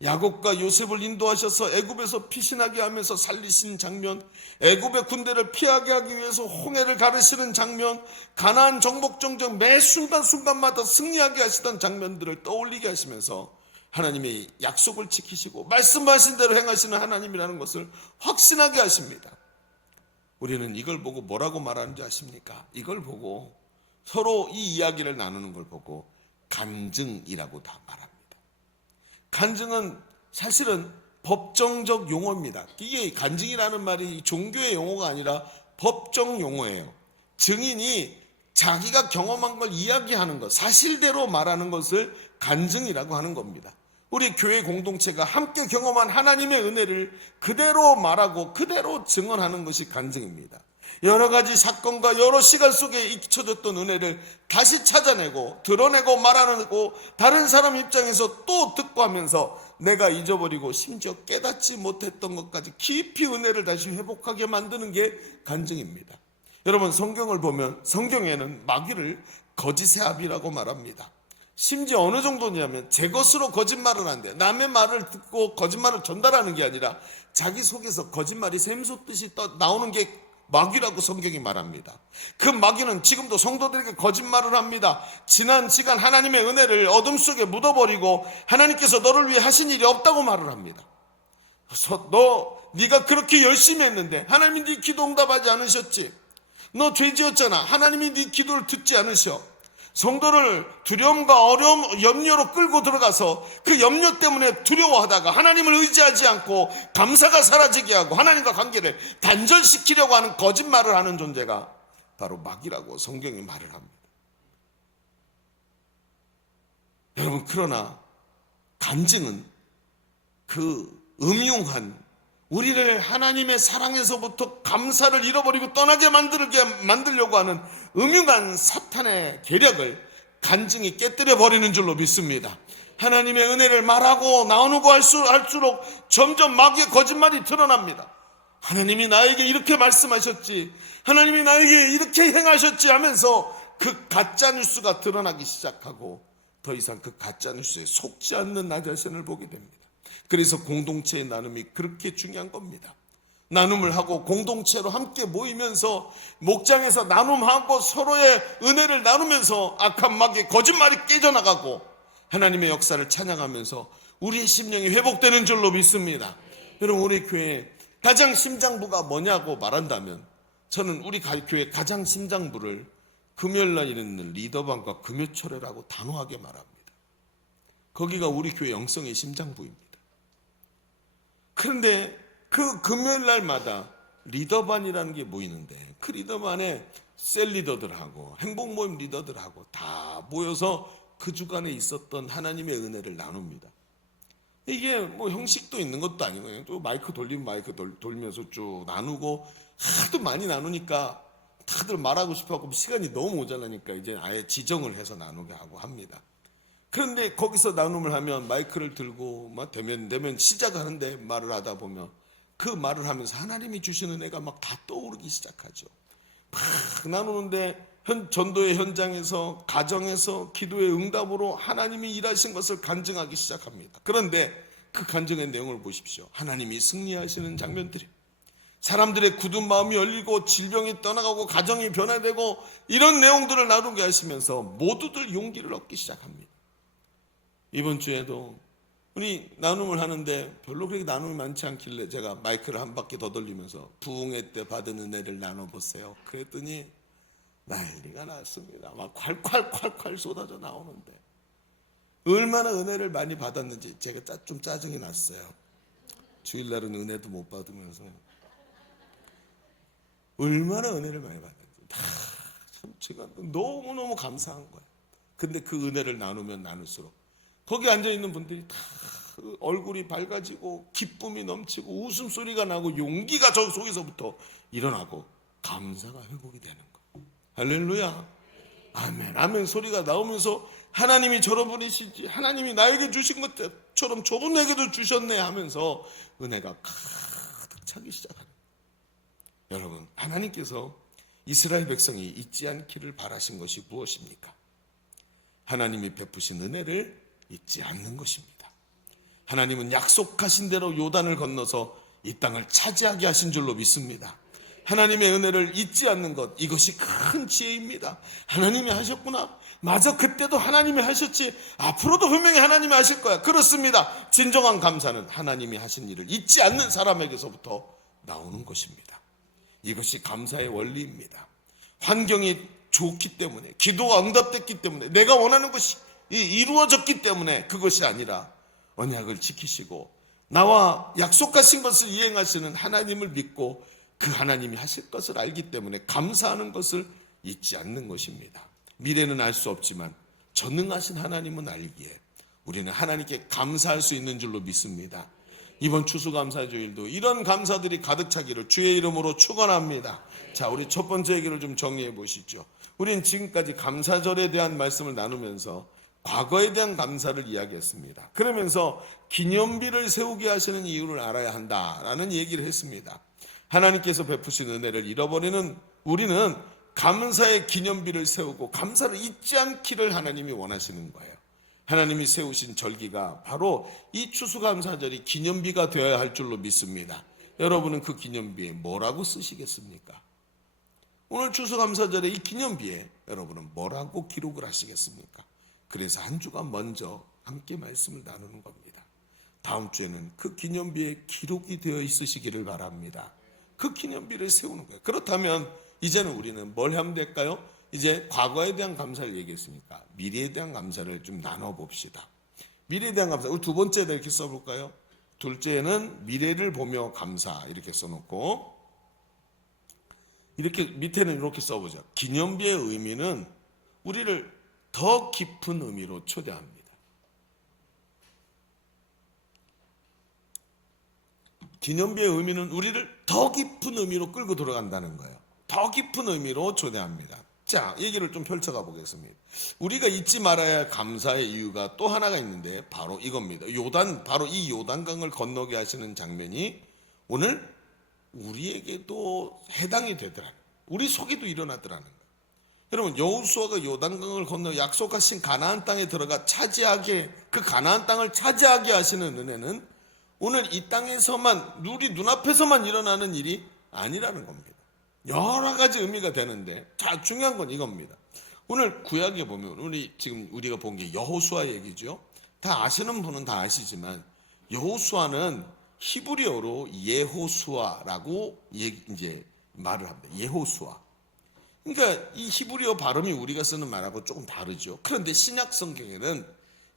야곱과 요셉을 인도하셔서 애굽에서 피신하게 하면서 살리신 장면, 애굽의 군대를 피하게 하기 위해서 홍해를 가르시는 장면, 가나안 정복정정 매 순간순간마다 승리하게 하시던 장면들을 떠올리게 하시면서 하나님의 약속을 지키시고 말씀하신 대로 행하시는 하나님이라는 것을 확신하게 하십니다. 우리는 이걸 보고 뭐라고 말하는지 아십니까? 이걸 보고, 서로 이 이야기를 나누는 걸 보고 간증이라고 다 말합니다. 간증은 사실은 법정적 용어입니다. 이게 간증이라는 말이 종교의 용어가 아니라 법정 용어예요. 증인이 자기가 경험한 걸 이야기하는 것, 사실대로 말하는 것을 간증이라고 하는 겁니다. 우리 교회 공동체가 함께 경험한 하나님의 은혜를 그대로 말하고 그대로 증언하는 것이 간증입니다. 여러 가지 사건과 여러 시간 속에 잊혀졌던 은혜를 다시 찾아내고 드러내고 말하고 다른 사람 입장에서 또 듣고 하면서 내가 잊어버리고 심지어 깨닫지 못했던 것까지 깊이 은혜를 다시 회복하게 만드는 게 간증입니다. 여러분, 성경을 보면 성경에는 마귀를 거짓의 아비라고 말합니다. 심지어 어느 정도냐면 제 것으로 거짓말을 한대. 남의 말을 듣고 거짓말을 전달하는 게 아니라 자기 속에서 거짓말이 샘솟듯이 나오는 게 마귀라고 성경이 말합니다. 그 마귀는 지금도 성도들에게 거짓말을 합니다. 지난 시간 하나님의 은혜를 어둠 속에 묻어버리고 하나님께서 너를 위해 하신 일이 없다고 말을 합니다. 그래서 네가 그렇게 열심히 했는데 하나님이 네 기도 응답하지 않으셨지. 너 죄지었잖아. 하나님이 네 기도를 듣지 않으셔. 성도를 두려움과 어려움, 염려로 끌고 들어가서 그 염려 때문에 두려워하다가 하나님을 의지하지 않고 감사가 사라지게 하고 하나님과 관계를 단절시키려고 하는 거짓말을 하는 존재가 바로 마귀라고 성경이 말을 합니다. 여러분, 그러나 간증은 그 음흉한, 우리를 하나님의 사랑에서부터 감사를 잃어버리고 떠나게 만들려고 하는 음흉한 사탄의 계략을 간증이 깨뜨려 버리는 줄로 믿습니다. 하나님의 은혜를 말하고 나누고 할수록 점점 마귀의 거짓말이 드러납니다. 하나님이 나에게 이렇게 말씀하셨지, 하나님이 나에게 이렇게 행하셨지 하면서 그 가짜뉴스가 드러나기 시작하고 더 이상 그 가짜뉴스에 속지 않는 나 자신을 보게 됩니다. 그래서 공동체의 나눔이 그렇게 중요한 겁니다. 나눔을 하고 공동체로 함께 모이면서 목장에서 나눔하고 서로의 은혜를 나누면서 악한 마귀의 거짓말이 깨져나가고 하나님의 역사를 찬양하면서 우리의 심령이 회복되는 줄로 믿습니다. 여러분, 우리 교회 가장 심장부가 뭐냐고 말한다면 저는 우리 교회 가장 심장부를 금요일날 있는 리더반과 금요철회라고 단호하게 말합니다. 거기가 우리 교회 영성의 심장부입니다. 그런데 그 금요일날마다 리더반이라는 게 모이는데 그 리더반에 셀 리더들하고 행복모임 리더들하고 다 모여서 그 주간에 있었던 하나님의 은혜를 나눕니다. 이게 뭐 형식도 있는 것도 아니고 또 마이크 돌리면 마이크 돌면서 쭉 나누고 하도 많이 나누니까 다들 말하고 싶어하고 시간이 너무 모자라니까 이제 아예 지정을 해서 나누게 하고 합니다. 그런데 거기서 나눔을 하면 마이크를 들고 막 되면 시작하는데 말을 하다 보면 그 말을 하면서 하나님이 주시는 은혜가 막 다 떠오르기 시작하죠. 막 나누는데 전도의 현장에서 가정에서 기도의 응답으로 하나님이 일하신 것을 간증하기 시작합니다. 그런데 그 간증의 내용을 보십시오. 하나님이 승리하시는 장면들이, 사람들의 굳은 마음이 열리고 질병이 떠나가고 가정이 변화되고 이런 내용들을 나누게 하시면서 모두들 용기를 얻기 시작합니다. 이번 주에도 우리 나눔을 하는데 별로 그렇게 나눔이 많지 않길래 제가 마이크를 한 바퀴 더 돌리면서 부흥회 때 받은 은혜를 나눠보세요. 그랬더니 난리가 났습니다. 막 콸콸콸콸 쏟아져 나오는데 얼마나 은혜를 많이 받았는지 제가 좀 짜증이 났어요. 주일날은 은혜도 못 받으면서 얼마나 은혜를 많이 받았는지 참 제가 너무너무 감사한 거예요. 근데 그 은혜를 나누면 나눌수록 거기 앉아있는 분들이 다 얼굴이 밝아지고 기쁨이 넘치고 웃음소리가 나고 용기가 저 속에서부터 일어나고 감사가 회복이 되는 거예요. 할렐루야. 아멘 아멘 소리가 나오면서 하나님이 저런 분이시지, 하나님이 나에게 주신 것처럼 저분에게도 주셨네 하면서 은혜가 가득 차기 시작하는 거예요. 여러분, 하나님께서 이스라엘 백성이 잊지 않기를 바라신 것이 무엇입니까? 하나님이 베푸신 은혜를 잊지 않는 것입니다. 하나님은 약속하신 대로 요단을 건너서 이 땅을 차지하게 하신 줄로 믿습니다. 하나님의 은혜를 잊지 않는 것, 이것이 큰 지혜입니다. 하나님이 하셨구나. 맞아, 그때도 하나님이 하셨지. 앞으로도 분명히 하나님이 하실 거야. 그렇습니다. 진정한 감사는 하나님이 하신 일을 잊지 않는 사람에게서부터 나오는 것입니다. 이것이 감사의 원리입니다. 환경이 좋기 때문에, 기도가 응답됐기 때문에, 내가 원하는 것이 이루어졌기 때문에 그것이 아니라 언약을 지키시고 나와 약속하신 것을 이행하시는 하나님을 믿고 그 하나님이 하실 것을 알기 때문에 감사하는 것을 잊지 않는 것입니다. 미래는 알 수 없지만 전능하신 하나님은 알기에 우리는 하나님께 감사할 수 있는 줄로 믿습니다. 이번 추수감사주일도 이런 감사들이 가득 차기를 주의 이름으로 축원합니다. 자, 우리 첫 번째 얘기를 좀 정리해 보시죠. 우리는 지금까지 감사절에 대한 말씀을 나누면서 과거에 대한 감사를 이야기했습니다. 그러면서 기념비를 세우게 하시는 이유를 알아야 한다라는 얘기를 했습니다. 하나님께서 베푸신 은혜를 잃어버리는 우리는 감사의 기념비를 세우고 감사를 잊지 않기를 하나님이 원하시는 거예요. 하나님이 세우신 절기가 바로 이 추수감사절이 기념비가 되어야 할 줄로 믿습니다. 여러분은 그 기념비에 뭐라고 쓰시겠습니까? 오늘 추수감사절에 이 기념비에 여러분은 뭐라고 기록을 하시겠습니까? 그래서 한 주간 먼저 함께 말씀을 나누는 겁니다. 다음 주에는 그 기념비에 기록이 되어 있으시기를 바랍니다. 그 기념비를 세우는 거예요. 그렇다면 이제는 우리는 뭘 하면 될까요? 이제 과거에 대한 감사를 얘기했으니까 미래에 대한 감사를 좀 나눠봅시다. 미래에 대한 감사, 우리 두 번째에다 이렇게 써볼까요? 둘째는 미래를 보며 감사 이렇게 써놓고 이렇게 밑에는 이렇게 써보자. 기념비의 의미는 우리를 더 깊은 의미로 초대합니다. 기념비의 의미는 우리를 더 깊은 의미로 끌고 들어간다는 거예요. 더 깊은 의미로 초대합니다. 자, 얘기를 좀 펼쳐가 보겠습니다. 우리가 잊지 말아야 할 감사의 이유가 또 하나가 있는데 바로 이겁니다. 바로 이 요단강을 건너게 하시는 장면이 오늘 우리에게도 해당이 되더라. 우리 속에도 일어나더라는 거예요. 여러분, 여호수아가 요단강을 건너 약속하신 가나안 땅에 들어가 그 가나안 땅을 차지하게 하시는 은혜는 오늘 이 땅에서만, 우리 눈앞에서만 일어나는 일이 아니라는 겁니다. 여러 가지 의미가 되는데, 자, 중요한 건 이겁니다. 오늘 구약에 보면 지금 우리가 본 게 여호수아 얘기죠. 다 아시는 분은 다 아시지만 여호수아는 히브리어로 예호수아라고 이제 말을 합니다. 예호수아. 그러니까 이 히브리어 발음이 우리가 쓰는 말하고 조금 다르죠. 그런데 신약 성경에는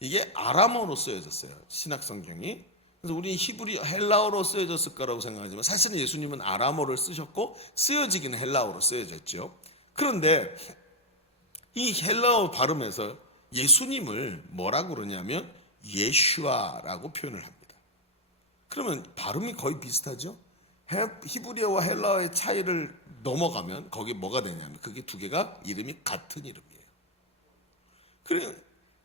이게 아람어로 쓰여졌어요. 신약 성경이. 그래서 우리 히브리어 헬라어로 쓰여졌을 거라고 생각하지만 사실은 예수님은 아람어를 쓰셨고 쓰여지기는 헬라어로 쓰여졌죠. 그런데 이 헬라어 발음에서 예수님을 뭐라고 그러냐면 예슈아라고 표현을 합니다. 그러면 발음이 거의 비슷하죠. 히브리어와 헬라어의 차이를 넘어가면 거기 뭐가 되냐면 그게 두 개가 이름이 같은 이름이에요. 그래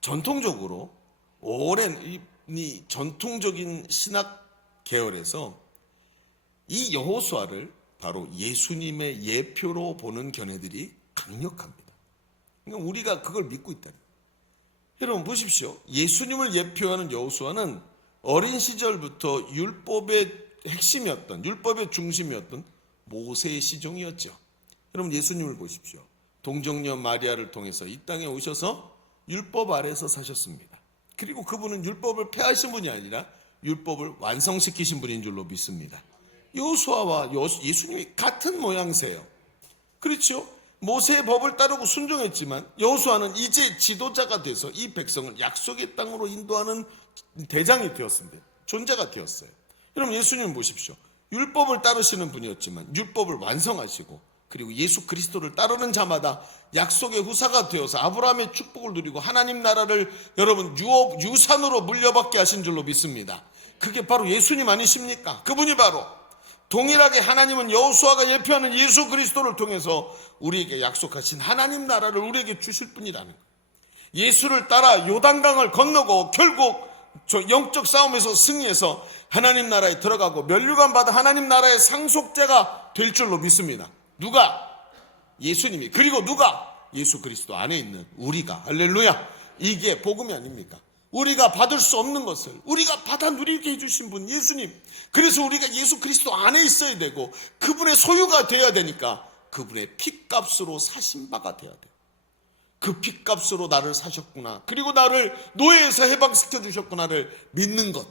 전통적으로 오랜 이 전통적인 신학 계열에서 이 여호수아를 바로 예수님의 예표로 보는 견해들이 강력합니다. 그러니까 우리가 그걸 믿고 있다는 거예요. 여러분 보십시오. 예수님을 예표하는 여호수아는 어린 시절부터 율법의 핵심이었던, 율법의 중심이었던 모세의 시종이었죠. 여러분 예수님을 보십시오. 동정녀 마리아를 통해서 이 땅에 오셔서 율법 아래서 사셨습니다. 그리고 그분은 율법을 폐하신 분이 아니라 율법을 완성시키신 분인 줄로 믿습니다. 여호수아와 예수님이 같은 모양새예요. 그렇죠? 모세의 법을 따르고 순종했지만 여호수아는 이제 지도자가 돼서 이 백성을 약속의 땅으로 인도하는 대장이 되었습니다. 존재가 되었어요. 여러분 예수님 보십시오. 율법을 따르시는 분이었지만 율법을 완성하시고 그리고 예수 그리스도를 따르는 자마다 약속의 후사가 되어서 아브라함의 축복을 누리고 하나님 나라를 여러분 유산으로 물려받게 하신 줄로 믿습니다. 그게 바로 예수님 아니십니까? 그분이 바로 동일하게 하나님은 여호수아가 예표하는 예수 그리스도를 통해서 우리에게 약속하신 하나님 나라를 우리에게 주실 분이라는 거예요. 예수를 따라 요단강을 건너고 결국 저 영적 싸움에서 승리해서 하나님 나라에 들어가고 면류관 받아 하나님 나라의 상속자가 될 줄로 믿습니다. 누가? 예수님이. 그리고 누가? 예수 그리스도 안에 있는 우리가. 할렐루야. 이게 복음이 아닙니까? 우리가 받을 수 없는 것을 우리가 받아 누리게 해주신 분 예수님. 그래서 우리가 예수 그리스도 안에 있어야 되고 그분의 소유가 되어야 되니까 그분의 핏값으로 사신 바가 되어야 돼요. 그 핏값으로 나를 사셨구나. 그리고 나를 노예에서 해방시켜 주셨구나를 믿는 것.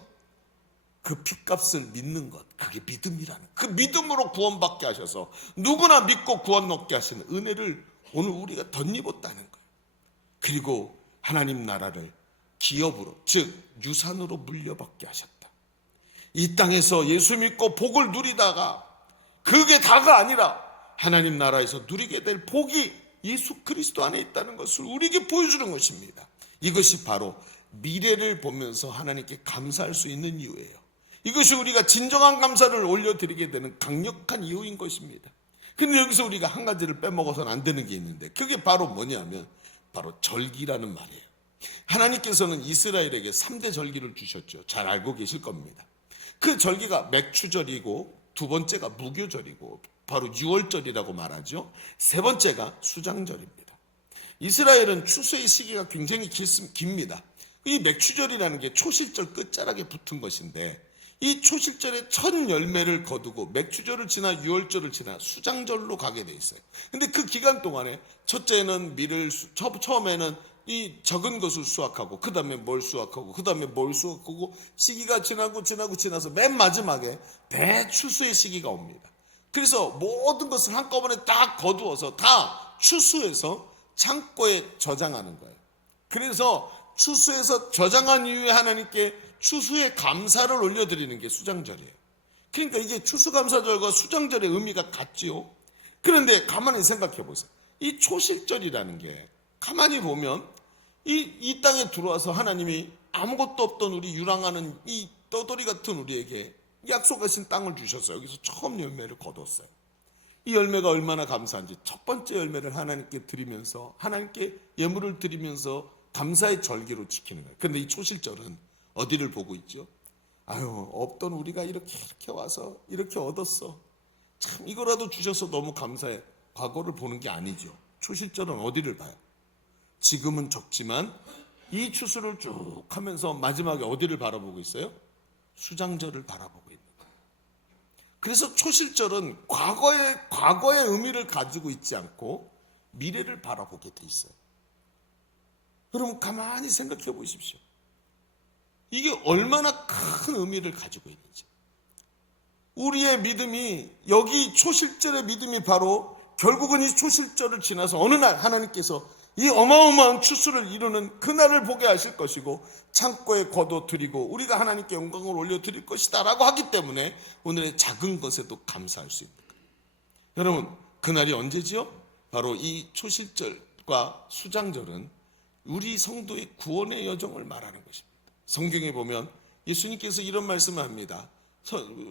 그 핏값을 믿는 것. 그게 믿음이라는. 그 믿음으로 구원받게 하셔서 누구나 믿고 구원 얻게 하시는 은혜를 오늘 우리가 덧입었다는 거예요. 그리고 하나님 나라를 기업으로 즉 유산으로 물려받게 하셨다. 이 땅에서 예수 믿고 복을 누리다가 그게 다가 아니라 하나님 나라에서 누리게 될 복이 예수 그리스도 안에 있다는 것을 우리에게 보여주는 것입니다. 이것이 바로 미래를 보면서 하나님께 감사할 수 있는 이유예요. 이것이 우리가 진정한 감사를 올려드리게 되는 강력한 이유인 것입니다. 근데 여기서 우리가 한 가지를 빼먹어서는 안 되는 게 있는데 그게 바로 뭐냐면 바로 절기라는 말이에요. 하나님께서는 이스라엘에게 3대 절기를 주셨죠. 잘 알고 계실 겁니다. 그 절기가 맥추절이고 두 번째가 무교절이고 바로 유월절이라고 말하죠. 세 번째가 수장절입니다. 이스라엘은 추수의 시기가 굉장히 깁니다. 이 맥추절이라는 게 초실절 끝자락에 붙은 것인데 이 초실절의 첫 열매를 거두고 맥추절을 지나 유월절을 지나 수장절로 가게 돼 있어요. 근데 그 기간 동안에 첫째는 밀을 처음에는 이 적은 것을 수확하고 그 다음에 뭘 수확하고 그 다음에 뭘 수확하고 시기가 지나서 맨 마지막에 대추수의 시기가 옵니다. 그래서 모든 것을 한꺼번에 딱 거두어서 다 추수해서 창고에 저장하는 거예요. 그래서 추수해서 저장한 이후에 하나님께 추수의 감사를 올려드리는 게 수장절이에요. 그러니까 이게 추수감사절과 수장절의 의미가 같지요. 그런데 가만히 생각해 보세요. 이 초실절이라는 게 가만히 보면 이 땅에 들어와서 하나님이 아무것도 없던 우리 유랑하는 이 떠돌이 같은 우리에게 약속하신 땅을 주셔서 여기서 처음 열매를 거뒀어요. 이 열매가 얼마나 감사한지 첫 번째 열매를 하나님께 드리면서 하나님께 예물을 드리면서 감사의 절기로 지키는 거예요. 그런데 이 초실절은 어디를 보고 있죠? 아유 없던 우리가 이렇게 와서 이렇게 얻었어. 참 이거라도 주셔서 너무 감사해. 과거를 보는 게 아니죠. 초실절은 어디를 봐요? 지금은 적지만 이 추수를 쭉 하면서 마지막에 어디를 바라보고 있어요? 수장절을 바라보고 있는 거예요. 그래서 초실절은 과거의 의미를 가지고 있지 않고 미래를 바라보게 돼 있어요. 여러분 가만히 생각해 보십시오. 이게 얼마나 큰 의미를 가지고 있는지. 우리의 믿음이, 여기 초실절의 믿음이 바로 결국은 이 초실절을 지나서 어느 날 하나님께서 이 어마어마한 추수를 이루는 그날을 보게 하실 것이고 창고에 거둬들이고 우리가 하나님께 영광을 올려드릴 것이다 라고 하기 때문에 오늘의 작은 것에도 감사할 수 있는 거예요. 여러분, 그날이 언제지요? 바로 이 초실절과 수장절은 우리 성도의 구원의 여정을 말하는 것입니다. 성경에 보면 예수님께서 이런 말씀을 합니다.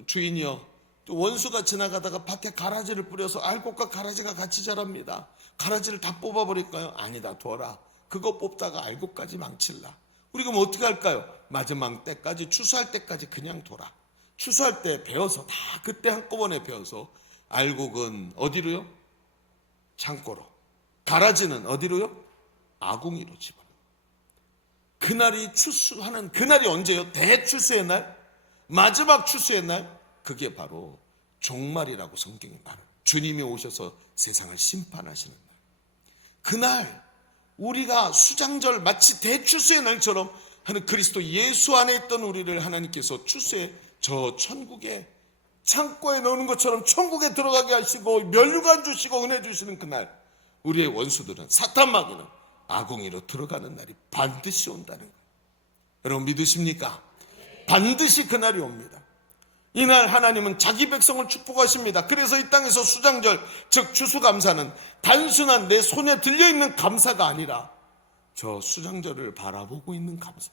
주인이여, 원수가 지나가다가 밭에 가라지를 뿌려서 알곡과 가라지가 같이 자랍니다. 가라지를 다 뽑아버릴까요? 아니다, 둬라. 그거 뽑다가 알곡까지 망칠라. 우리가 뭐 어떻게 할까요? 마지막 때까지, 추수할 때까지 그냥 둬라. 추수할 때 베어서 다 그때 한꺼번에 베어서 알곡은 어디로요? 창고로. 가라지는 어디로요? 아궁이로 집어넣어. 그날이 추수하는 그날이 언제요? 대추수의 날? 마지막 추수의 날? 그게 바로 종말이라고 성경이 말해요. 주님이 오셔서 세상을 심판하시는 날. 그날 우리가 수장절 마치 대추수의 날처럼 하는 그리스도 예수 안에 있던 우리를 하나님께서 추수의 저 천국에 창고에 넣는 것처럼 천국에 들어가게 하시고 면류관 주시고 은혜 주시는 그날, 우리의 원수들은, 사탄 마귀는 아궁이로 들어가는 날이 반드시 온다는 거예요. 여러분 믿으십니까? 반드시 그날이 옵니다. 이날 하나님은 자기 백성을 축복하십니다. 그래서 이 땅에서 수장절, 즉 추수감사는 단순한 내 손에 들려있는 감사가 아니라 저 수장절을 바라보고 있는 감사.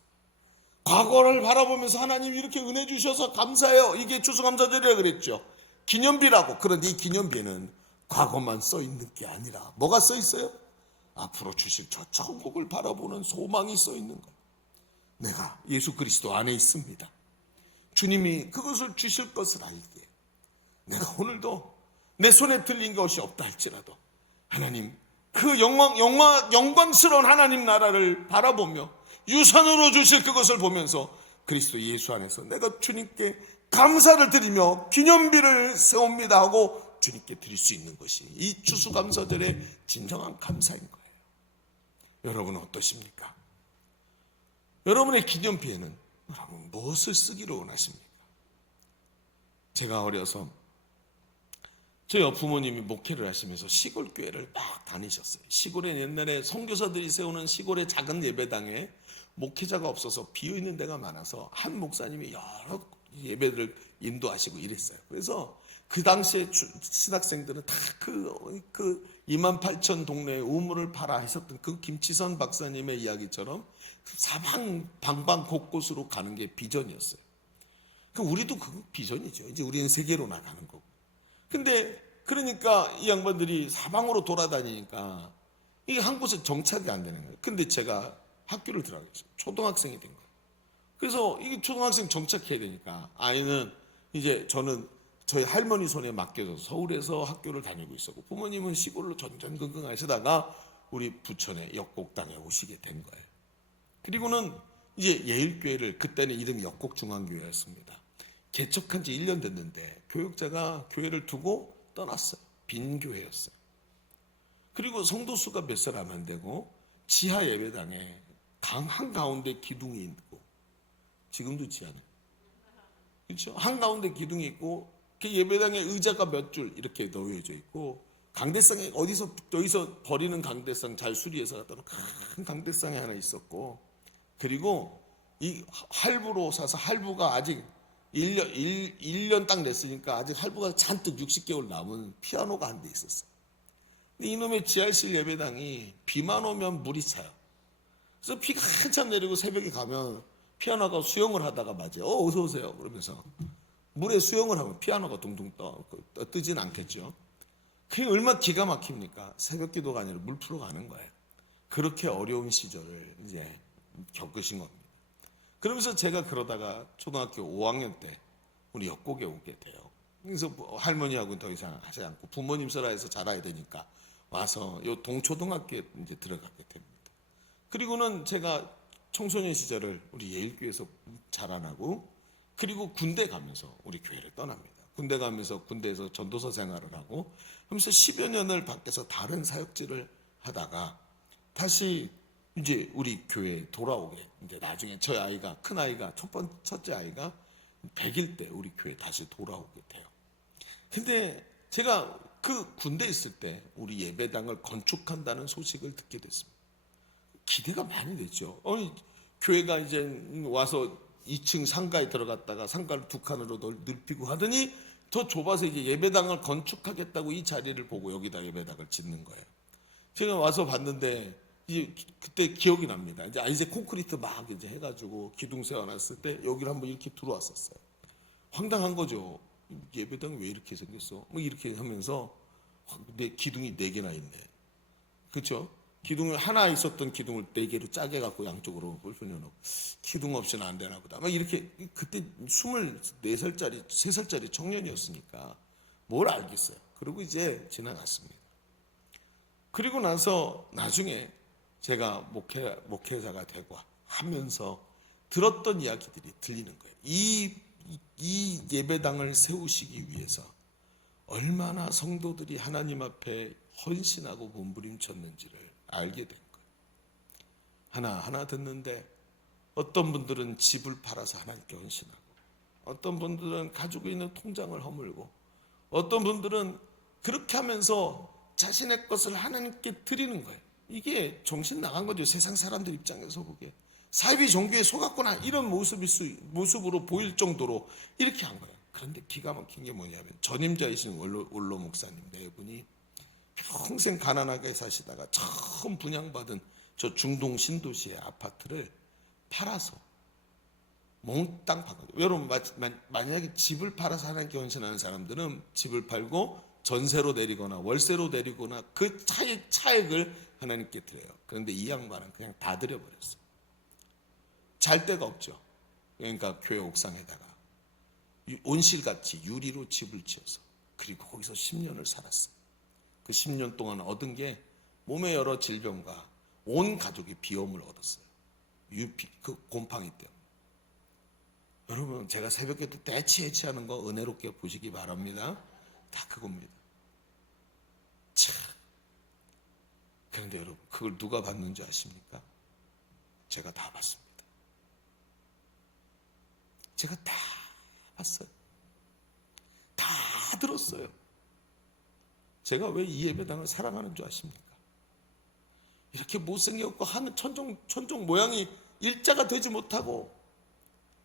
과거를 바라보면서 하나님 이렇게 은혜 주셔서 감사해요. 이게 추수감사절이라 그랬죠. 기념비라고. 그런데 이 기념비는 과거만 써 있는 게 아니라 뭐가 써 있어요? 앞으로 주실 저 천국을 바라보는 소망이 써 있는 거예요. 내가 예수 그리스도 안에 있습니다. 주님이 그것을 주실 것을 알기에 내가 오늘도 내 손에 들린 것이 없다 할지라도 하나님 그 영광스러운 하나님 나라를 바라보며 유산으로 주실 그것을 보면서 그리스도 예수 안에서 내가 주님께 감사를 드리며 기념비를 세웁니다 하고 주님께 드릴 수 있는 것이 이 추수감사절의 진정한 감사인 거예요. 여러분은 어떠십니까? 여러분의 기념비에는 여러분 무엇을 쓰기를 원하십니까? 제가 어려서 저희 부모님이 목회를 하시면서 시골 교회를 막 다니셨어요. 시골에 옛날에 선교사들이 세우는 시골의 작은 예배당에 목회자가 없어서 비어있는 데가 많아서 한 목사님이 여러 예배를 인도하시고 이랬어요. 그래서 그 당시에 신학생들은 다 그 28,000 동네에 우물을 팔아 하셨던 그 김치선 박사님의 이야기처럼 사방 방방 곳곳으로 가는 게 비전이었어요. 우리도 그 비전이죠. 이제 우리는 세계로 나가는 거고. 근데 그러니까 이 양반들이 사방으로 돌아다니니까 이게 한 곳에 정착이 안 되는 거예요. 근데 제가 학교를 들어가겠어요. 초등학생이 된 거예요. 그래서 이게 초등학생 정착해야 되니까 아이는 이제 저는 저희 할머니 손에 맡겨져서 서울에서 학교를 다니고 있었고 부모님은 시골로 전전긍긍 하시다가 우리 부천의 역곡당에 오시게 된 거예요. 그리고는 이제 예일교회를, 그때는 이름이 역곡중앙교회였습니다. 개척한 지 1년 됐는데 교육자가 교회를 두고 떠났어요. 빈 교회였어요. 그리고 성도수가 몇 사람 안 되고 지하 예배당에 강 한가운데 기둥이 있고, 지금도 지하는 그렇죠? 한가운데 기둥이 있고 그 예배당에 의자가 몇 줄 이렇게 놓여져 있고 강대상에 어디서 버리는 강대상 잘 수리해서 갖다 놓은 큰 강대상이 하나 있었고, 그리고 이 할부로 사서 할부가 아직 1년 딱 냈으니까 아직 할부가 잔뜩 60개월 남은 피아노가 한 대 있었어요. 근데 이놈의 지하실 예배당이 비만 오면 물이 차요. 그래서 비가 한참 내리고 새벽에 가면 피아노가 수영을 하다가 맞아요. 어서 오세요 그러면서 물에 수영을 하면 피아노가 둥둥 뜨진 않겠죠. 그게 얼마나 기가 막힙니까? 새벽 기도가 아니라 물 풀어 가는 거예요. 그렇게 어려운 시절을 이제 겪으신 겁니다. 그러면서 제가 그러다가 초등학교 5학년 때 우리 역곡에 오게 돼요. 그래서 할머니하고는 더 이상 하지 않고 부모님 설화에서 자라야 되니까 와서 요 동초등학교에 이제 들어가게 됩니다. 그리고는 제가 청소년 시절을 우리 예일교회에서 자라나고, 그리고 군대 가면서 우리 교회를 떠납니다. 군대 가면서 군대에서 전도사 생활을 하고 하면서 10여 년을 밖에서 다른 사역지를 하다가 다시 이제 우리 교회에 돌아오게, 이제 나중에 저희 아이가, 큰 아이가, 첫째 아이가 100일 때 우리 교회에 다시 돌아오게 돼요. 근데 제가 그 군대에 있을 때 우리 예배당을 건축한다는 소식을 듣게 됐습니다. 기대가 많이 됐죠. 교회가 이제 와서 2층 상가에 들어갔다가 상가를 2칸으로 넓히고 하더니 더 좁아서 이제 예배당을 건축하겠다고 이 자리를 보고 여기다 예배당을 짓는 거예요. 제가 와서 봤는데 이제 그때 기억이 납니다. 이제 콘크리트 막 이제 해가지고 기둥 세워놨을 때 여기를 한번 이렇게 들어왔었어요. 황당한 거죠. 예배당이 왜 이렇게 생겼어? 뭐 이렇게 하면서 내 기둥이 4개나 있네. 그렇죠? 기둥을 하나 있었던 기둥을 4개로 짜게 갖고 양쪽으로 불편해놓고 기둥 없이는 안 되나 보다. 막 이렇게 그때 24살짜리 3살짜리 청년이었으니까 뭘 알겠어요. 그리고 이제 지나갔습니다. 그리고 나서 나중에 제가 목회자가 되고 하면서 들었던 이야기들이 들리는 거예요. 이 예배당을 세우시기 위해서 얼마나 성도들이 하나님 앞에 헌신하고 몸부림쳤는지를 알게 된 거예요. 하나하나 듣는데 어떤 분들은 집을 팔아서 하나님께 헌신하고, 어떤 분들은 가지고 있는 통장을 허물고, 어떤 분들은 그렇게 하면서 자신의 것을 하나님께 드리는 거예요. 이게 정신 나간 거죠. 세상 사람들 입장에서 보기에 사이비 종교에 속았구나 이런 모습으로 보일 정도로 이렇게 한 거예요. 그런데 기가 막힌 게 뭐냐면 전임자이신 원로 목사님 네 분이 평생 가난하게 사시다가 처음 분양받은 저 중동 신도시의 아파트를 팔아서 몽땅 팔거든요. 여러분 만약에 집을 팔아서 하나님께 헌신하는 사람들은 집을 팔고 전세로 내리거나 월세로 내리거나 그 차액을 하나님께 드려요. 그런데 이 양반은 그냥 다 드려버렸어요. 잘 데가 없죠. 그러니까 교회 옥상에다가 온실같이 유리로 집을 지어서 그리고 거기서 10년을 살았어요. 그 10년 동안 얻은 게 몸의 여러 질병과 온 가족이 비염을 얻었어요. 그 곰팡이 때문에. 여러분 제가 새벽에도 대치해치하는 거 은혜롭게 보시기 바랍니다. 다 그겁니다. 참. 그런데 여러분 그걸 누가 봤는지 아십니까? 제가 다 봤습니다. 제가 다 봤어요. 다 들었어요. 제가 왜 이 예배당을 사랑하는 줄 아십니까? 이렇게 못생겼고 하는 천정 모양이 일자가 되지 못하고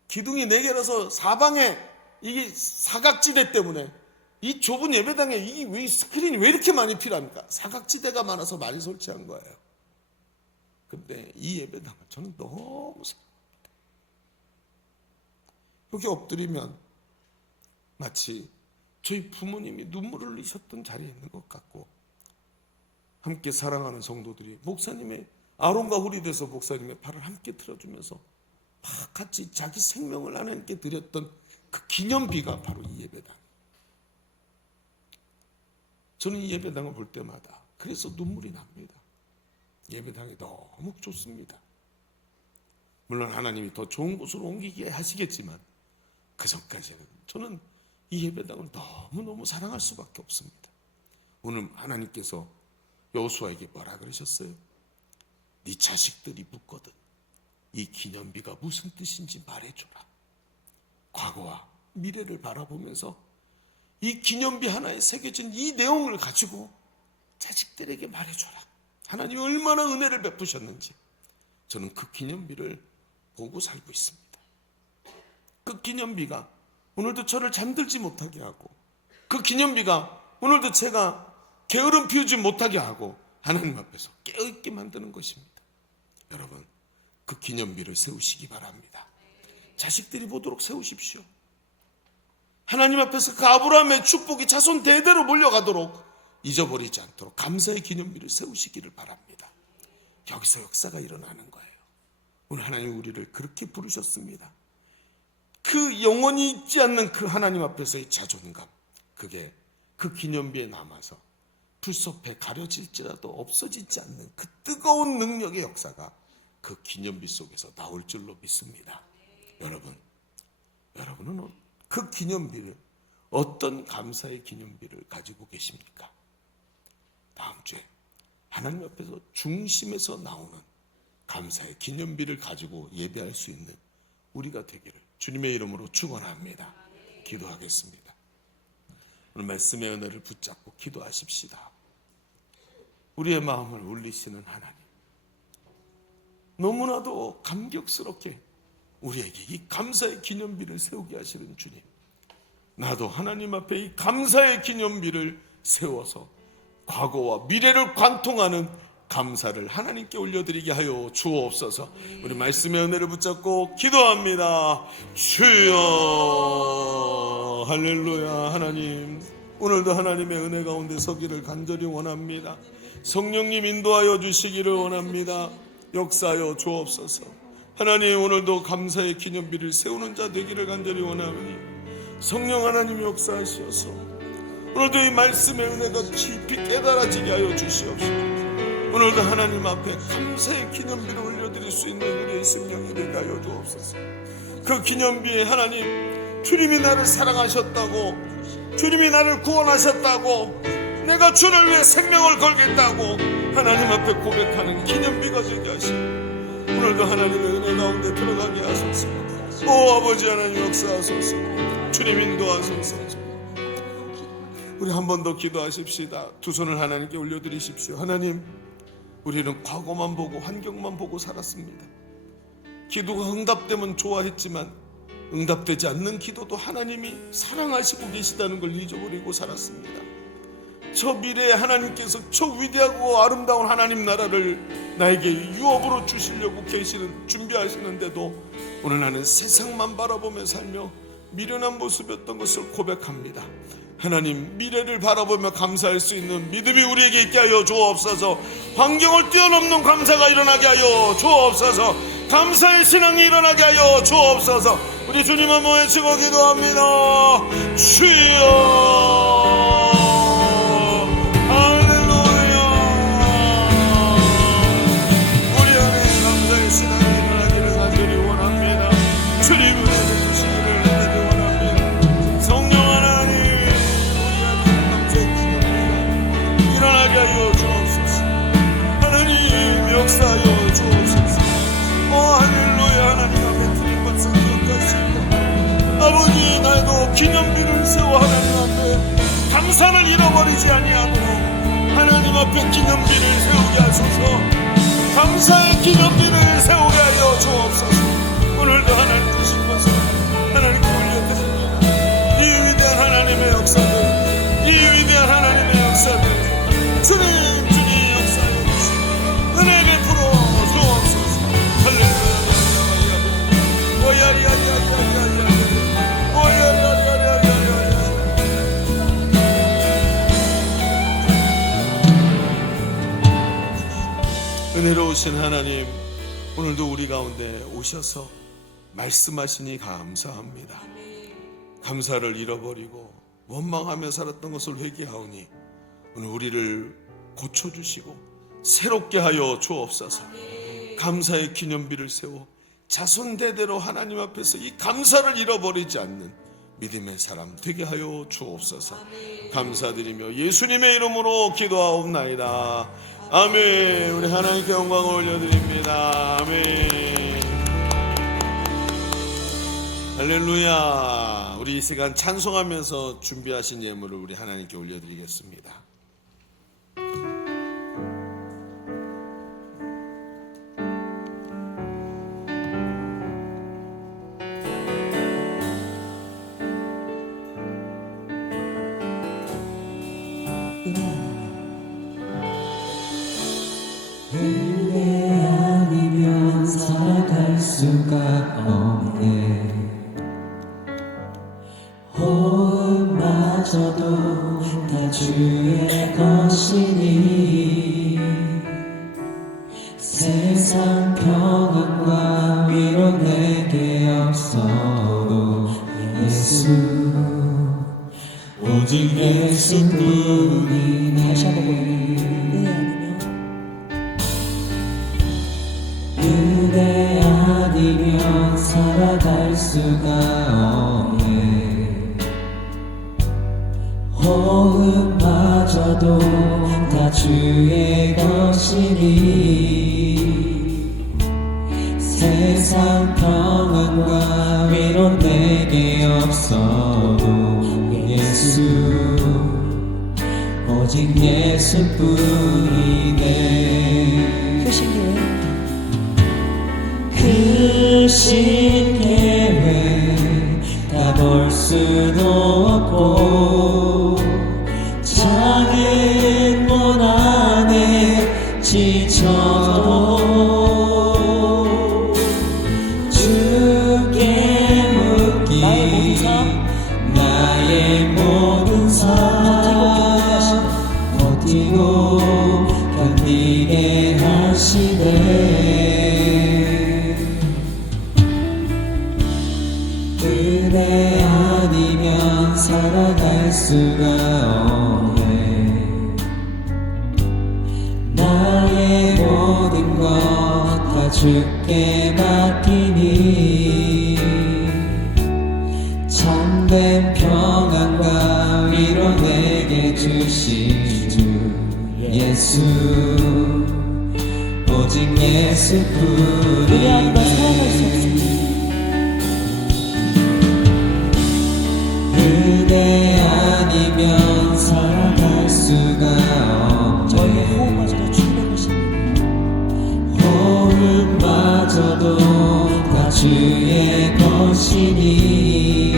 기둥이 4개라서 사방에 이게 사각지대 때문에 이 좁은 예배당에 이게 왜 스크린이 왜 이렇게 많이 필요합니까? 사각지대가 많아서 많이 설치한 거예요. 근데 이 예배당을 저는 너무 사랑합니다. 여기 엎드리면 마치 저희 부모님이 눈물을 흘리셨던 자리에 있는 것 같고 함께 사랑하는 성도들이 목사님의 아론과 홀이 돼서 목사님의 팔을 함께 틀어주면서 막 같이 자기 생명을 하나님께 드렸던 그 기념비가 바로 이 예배당. 저는 이 예배당을 볼 때마다 그래서 눈물이 납니다. 예배당이 너무 좋습니다. 물론 하나님이 더 좋은 곳으로 옮기게 하시겠지만 그 전까지는 저는 이 예배당을 너무너무 사랑할 수밖에 없습니다. 오늘 하나님께서 여호수아에게 뭐라 그러셨어요? 네 자식들이 묻거든 이 기념비가 무슨 뜻인지 말해줘라. 과거와 미래를 바라보면서 이 기념비 하나에 새겨진 이 내용을 가지고 자식들에게 말해줘라. 하나님이 얼마나 은혜를 베푸셨는지 저는 그 기념비를 보고 살고 있습니다. 그 기념비가 오늘도 저를 잠들지 못하게 하고 그 기념비가 오늘도 제가 게으름 피우지 못하게 하고 하나님 앞에서 깨어있게 만드는 것입니다. 여러분 그 기념비를 세우시기 바랍니다. 자식들이 보도록 세우십시오. 하나님 앞에서 그 아브라함의 축복이 자손 대대로 몰려가도록 잊어버리지 않도록 감사의 기념비를 세우시기를 바랍니다. 여기서 역사가 일어나는 거예요. 오늘 하나님 우리를 그렇게 부르셨습니다. 그 영원히 잊지 않는 그 하나님 앞에서의 자존감, 그게 그 기념비에 남아서 불섭해 가려질지라도 없어지지 않는 그 뜨거운 능력의 역사가 그 기념비 속에서 나올 줄로 믿습니다. 여러분은 그 기념비를 어떤 감사의 기념비를 가지고 계십니까? 다음 주에 하나님 앞에서 중심에서 나오는 감사의 기념비를 가지고 예배할 수 있는 우리가 되기를 주님의 이름으로 축원합니다. 기도하겠습니다. 오늘 말씀의 은혜를 붙잡고 기도하십시다. 우리의 마음을 울리시는 하나님, 너무나도 감격스럽게 우리에게 이 감사의 기념비를 세우게 하시는 주님, 나도 하나님 앞에 이 감사의 기념비를 세워서 과거와 미래를 관통하는 감사를 하나님께 올려드리게 하여 주옵소서. 우리 말씀의 은혜를 붙잡고 기도합니다. 주여, 할렐루야. 하나님, 오늘도 하나님의 은혜 가운데 서기를 간절히 원합니다. 성령님 인도하여 주시기를 원합니다. 역사하여 주옵소서. 하나님, 오늘도 감사의 기념비를 세우는 자 되기를 간절히 원하오니 성령 하나님 역사하시어서 오늘도 이 말씀의 은혜가 깊이 깨달아지게 하여 주시옵소서. 오늘도 하나님 앞에 감사의 기념비를 올려드릴 수 있는 우리의 심령이 되게 하여 주옵소서. 그 기념비에 하나님, 주님이 나를 사랑하셨다고, 주님이 나를 구원하셨다고, 내가 주를 위해 생명을 걸겠다고 하나님 앞에 고백하는 기념비가 되게 하시고 오늘도 하나님의 은혜 가운데 들어가게 하소서. 오 아버지 하나님 역사하소서. 주님 인도하소서. 우리 한 번 더 기도하십시다. 두 손을 하나님께 올려드리십시오. 하나님, 우리는 과거만 보고 환경만 보고 살았습니다. 기도가 응답되면 좋아했지만 응답되지 않는 기도도 하나님이 사랑하시고 계시다는 걸 잊어버리고 살았습니다. 저 미래에 하나님께서 저 위대하고 아름다운 하나님 나라를 나에게 유업으로 주시려고 준비하시는데도 오늘 나는 세상만 바라보며 살며 미련한 모습이었던 것을 고백합니다. 하나님, 미래를 바라보며 감사할 수 있는 믿음이 우리에게 있게 하여 주옵소서. 환경을 뛰어넘는 감사가 일어나게 하여 주옵소서. 감사의 신앙이 일어나게 하여 주옵소서. 우리 주님 한번 외치고 기도합니다. 주여, 역사하여 주옵소서. 오 할렐루야. 하나님 앞에 드린 것을 기억하시고 아버지, 나도 기념비를 세워 하나님 앞에 감사를 잃어버리지 아니하도록 하나님 앞에 기념비를 세우게 하소서. 감사의 기념비를 세우게 하여 주옵소서. 오늘도 하나님 주신 것을 하나님께 올려드립니다. 이 위대한 하나님의 역사들, 이 위대한 하나님의 역사들, 주님 역사하여 주시고 은혜를 풀어 주옵소서. 할렐루야. 은혜로우신 하나님, 오늘도 우리 가운데 오셔서 말씀하시니 감사합니다. 감사를 잃어버리고 원망하며 살았던 것을 회개하오니 오늘 우리를 고쳐주시고 새롭게 하여 주옵소서. 감사의 기념비를 세워 자손대대로 하나님 앞에서 이 감사를 잃어버리지 않는 믿음의 사람 되게 하여 주옵소서. 감사드리며 예수님의 이름으로 기도하옵나이다. 아멘. 우리 하나님께 영광을 올려드립니다. 아멘. 할렐루야. 우리 이 시간 찬송하면서 준비하신 예물을 우리 하나님께 올려드리겠습니다. 은혜 아니면 살아갈 수가 없네. 호흡마저도 다 주의 것이니 세상 평안과 위로 내게 없어도 예수, 오직 예수뿐이네. 다시 한번 보여요. 은혜 아니면 살아갈 수가 없네. 호흡마저도 다 주의 것이니 오직 예수뿐이네. 크신 계획 다 볼 수도 없고 작은 문 안에 지쳐도 주께 묻기 나의 모든 삶 버티고 견디게 하시네. 그대 아니면 살아갈 수가 없네. 나의 모든 것 다 주께 맡기니 참된 평안과 위로 내게 주신 주 예수 오직 예수뿐이네. 그대 아니면 살아갈 수가 없네. 저희의 호흡마저도 주님의 호흡마저도 다 주의 것이니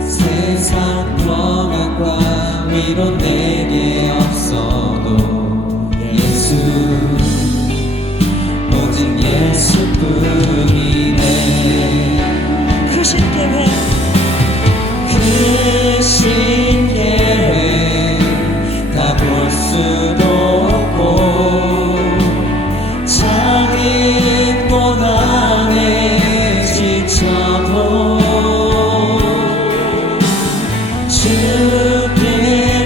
세상 평안과 위로 내게 없어도 예수 오직 예수뿐이네. 크신 계획 크신 계획 다 볼 수도 없고 작은 곳 안에 지쳐도 주께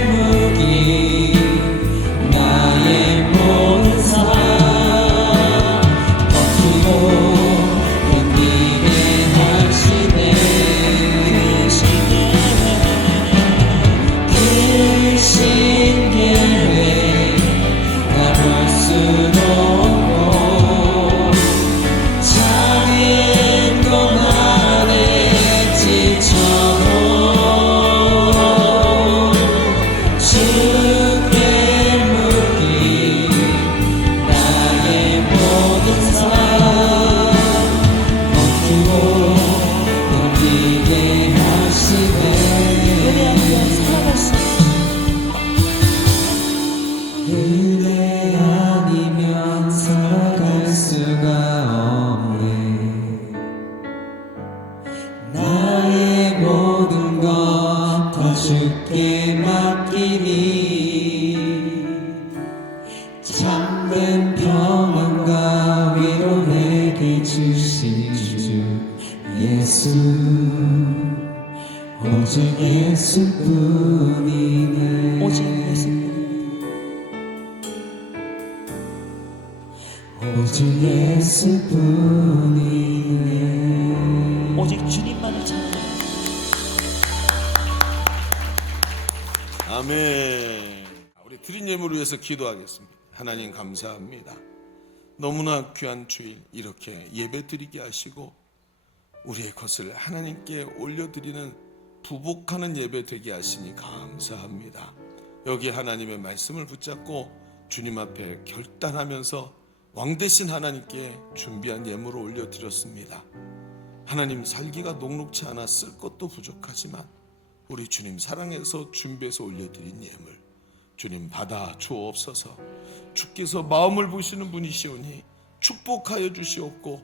묻기 나의 모든 삶 버티고 견디게 하시네. 크신 계획 다 볼 수도 없고 작은 곳 안에 지쳐도 주께 묻기 나의 모든 삶 버티고 견디게 하시네. 그대 아니면 살아갈 수가 그대 아니면 살아갈 수가 없네. 나의 모든 것 다 주께 맡기니 참된 평안과 위로 내게 주신 주 예수 오직 예수뿐이네. 오직 예수 오직 예수뿐이네. 오직 주님만을 찬양합니다. 아멘. 우리 드린 예물을 위해서 기도하겠습니다. 하나님 감사합니다. 너무나 귀한 주일 이렇게 예배 드리게 하시고 우리의 것을 하나님께 올려드리는 부복하는 예배 되게 하시니 감사합니다. 여기 하나님의 말씀을 붙잡고 주님 앞에 결단하면서 왕 대신 하나님께 준비한 예물을 올려드렸습니다. 하나님 살기가 녹록치 않아 쓸 것도 부족하지만 우리 주님 사랑해서 준비해서 올려드린 예물 주님 받아 주옵소서. 주께서 마음을 보시는 분이시오니 축복하여 주시옵고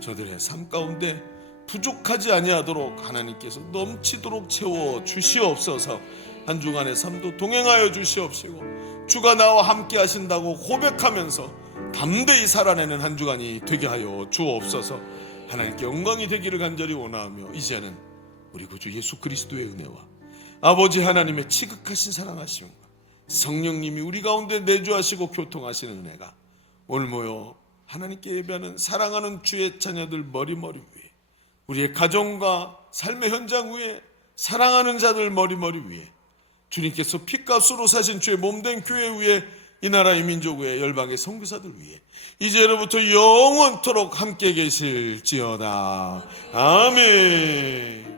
저들의 삶 가운데 부족하지 아니하도록 하나님께서 넘치도록 채워 주시옵소서. 한 주간의 삶도 동행하여 주시옵시고 주가 나와 함께 하신다고 고백하면서 담대히 살아내는 한 주간이 되게 하여 주옵소서. 하나님께 영광이 되기를 간절히 원하며 이제는 우리 구주 예수 그리스도의 은혜와 아버지 하나님의 지극하신 사랑하심과 성령님이 우리 가운데 내주하시고 교통하시는 은혜가 오늘 모여 하나님께 예배하는 사랑하는 주의 자녀들 머리머리 위에 우리의 가정과 삶의 현장 위에 사랑하는 자들 머리머리 위에 주님께서 피값으로 사신 주의 몸된 교회 위에 이 나라의 민족 위에 열방의 선교사들 위에 이제로부터 영원토록 함께 계실지어다. 아멘.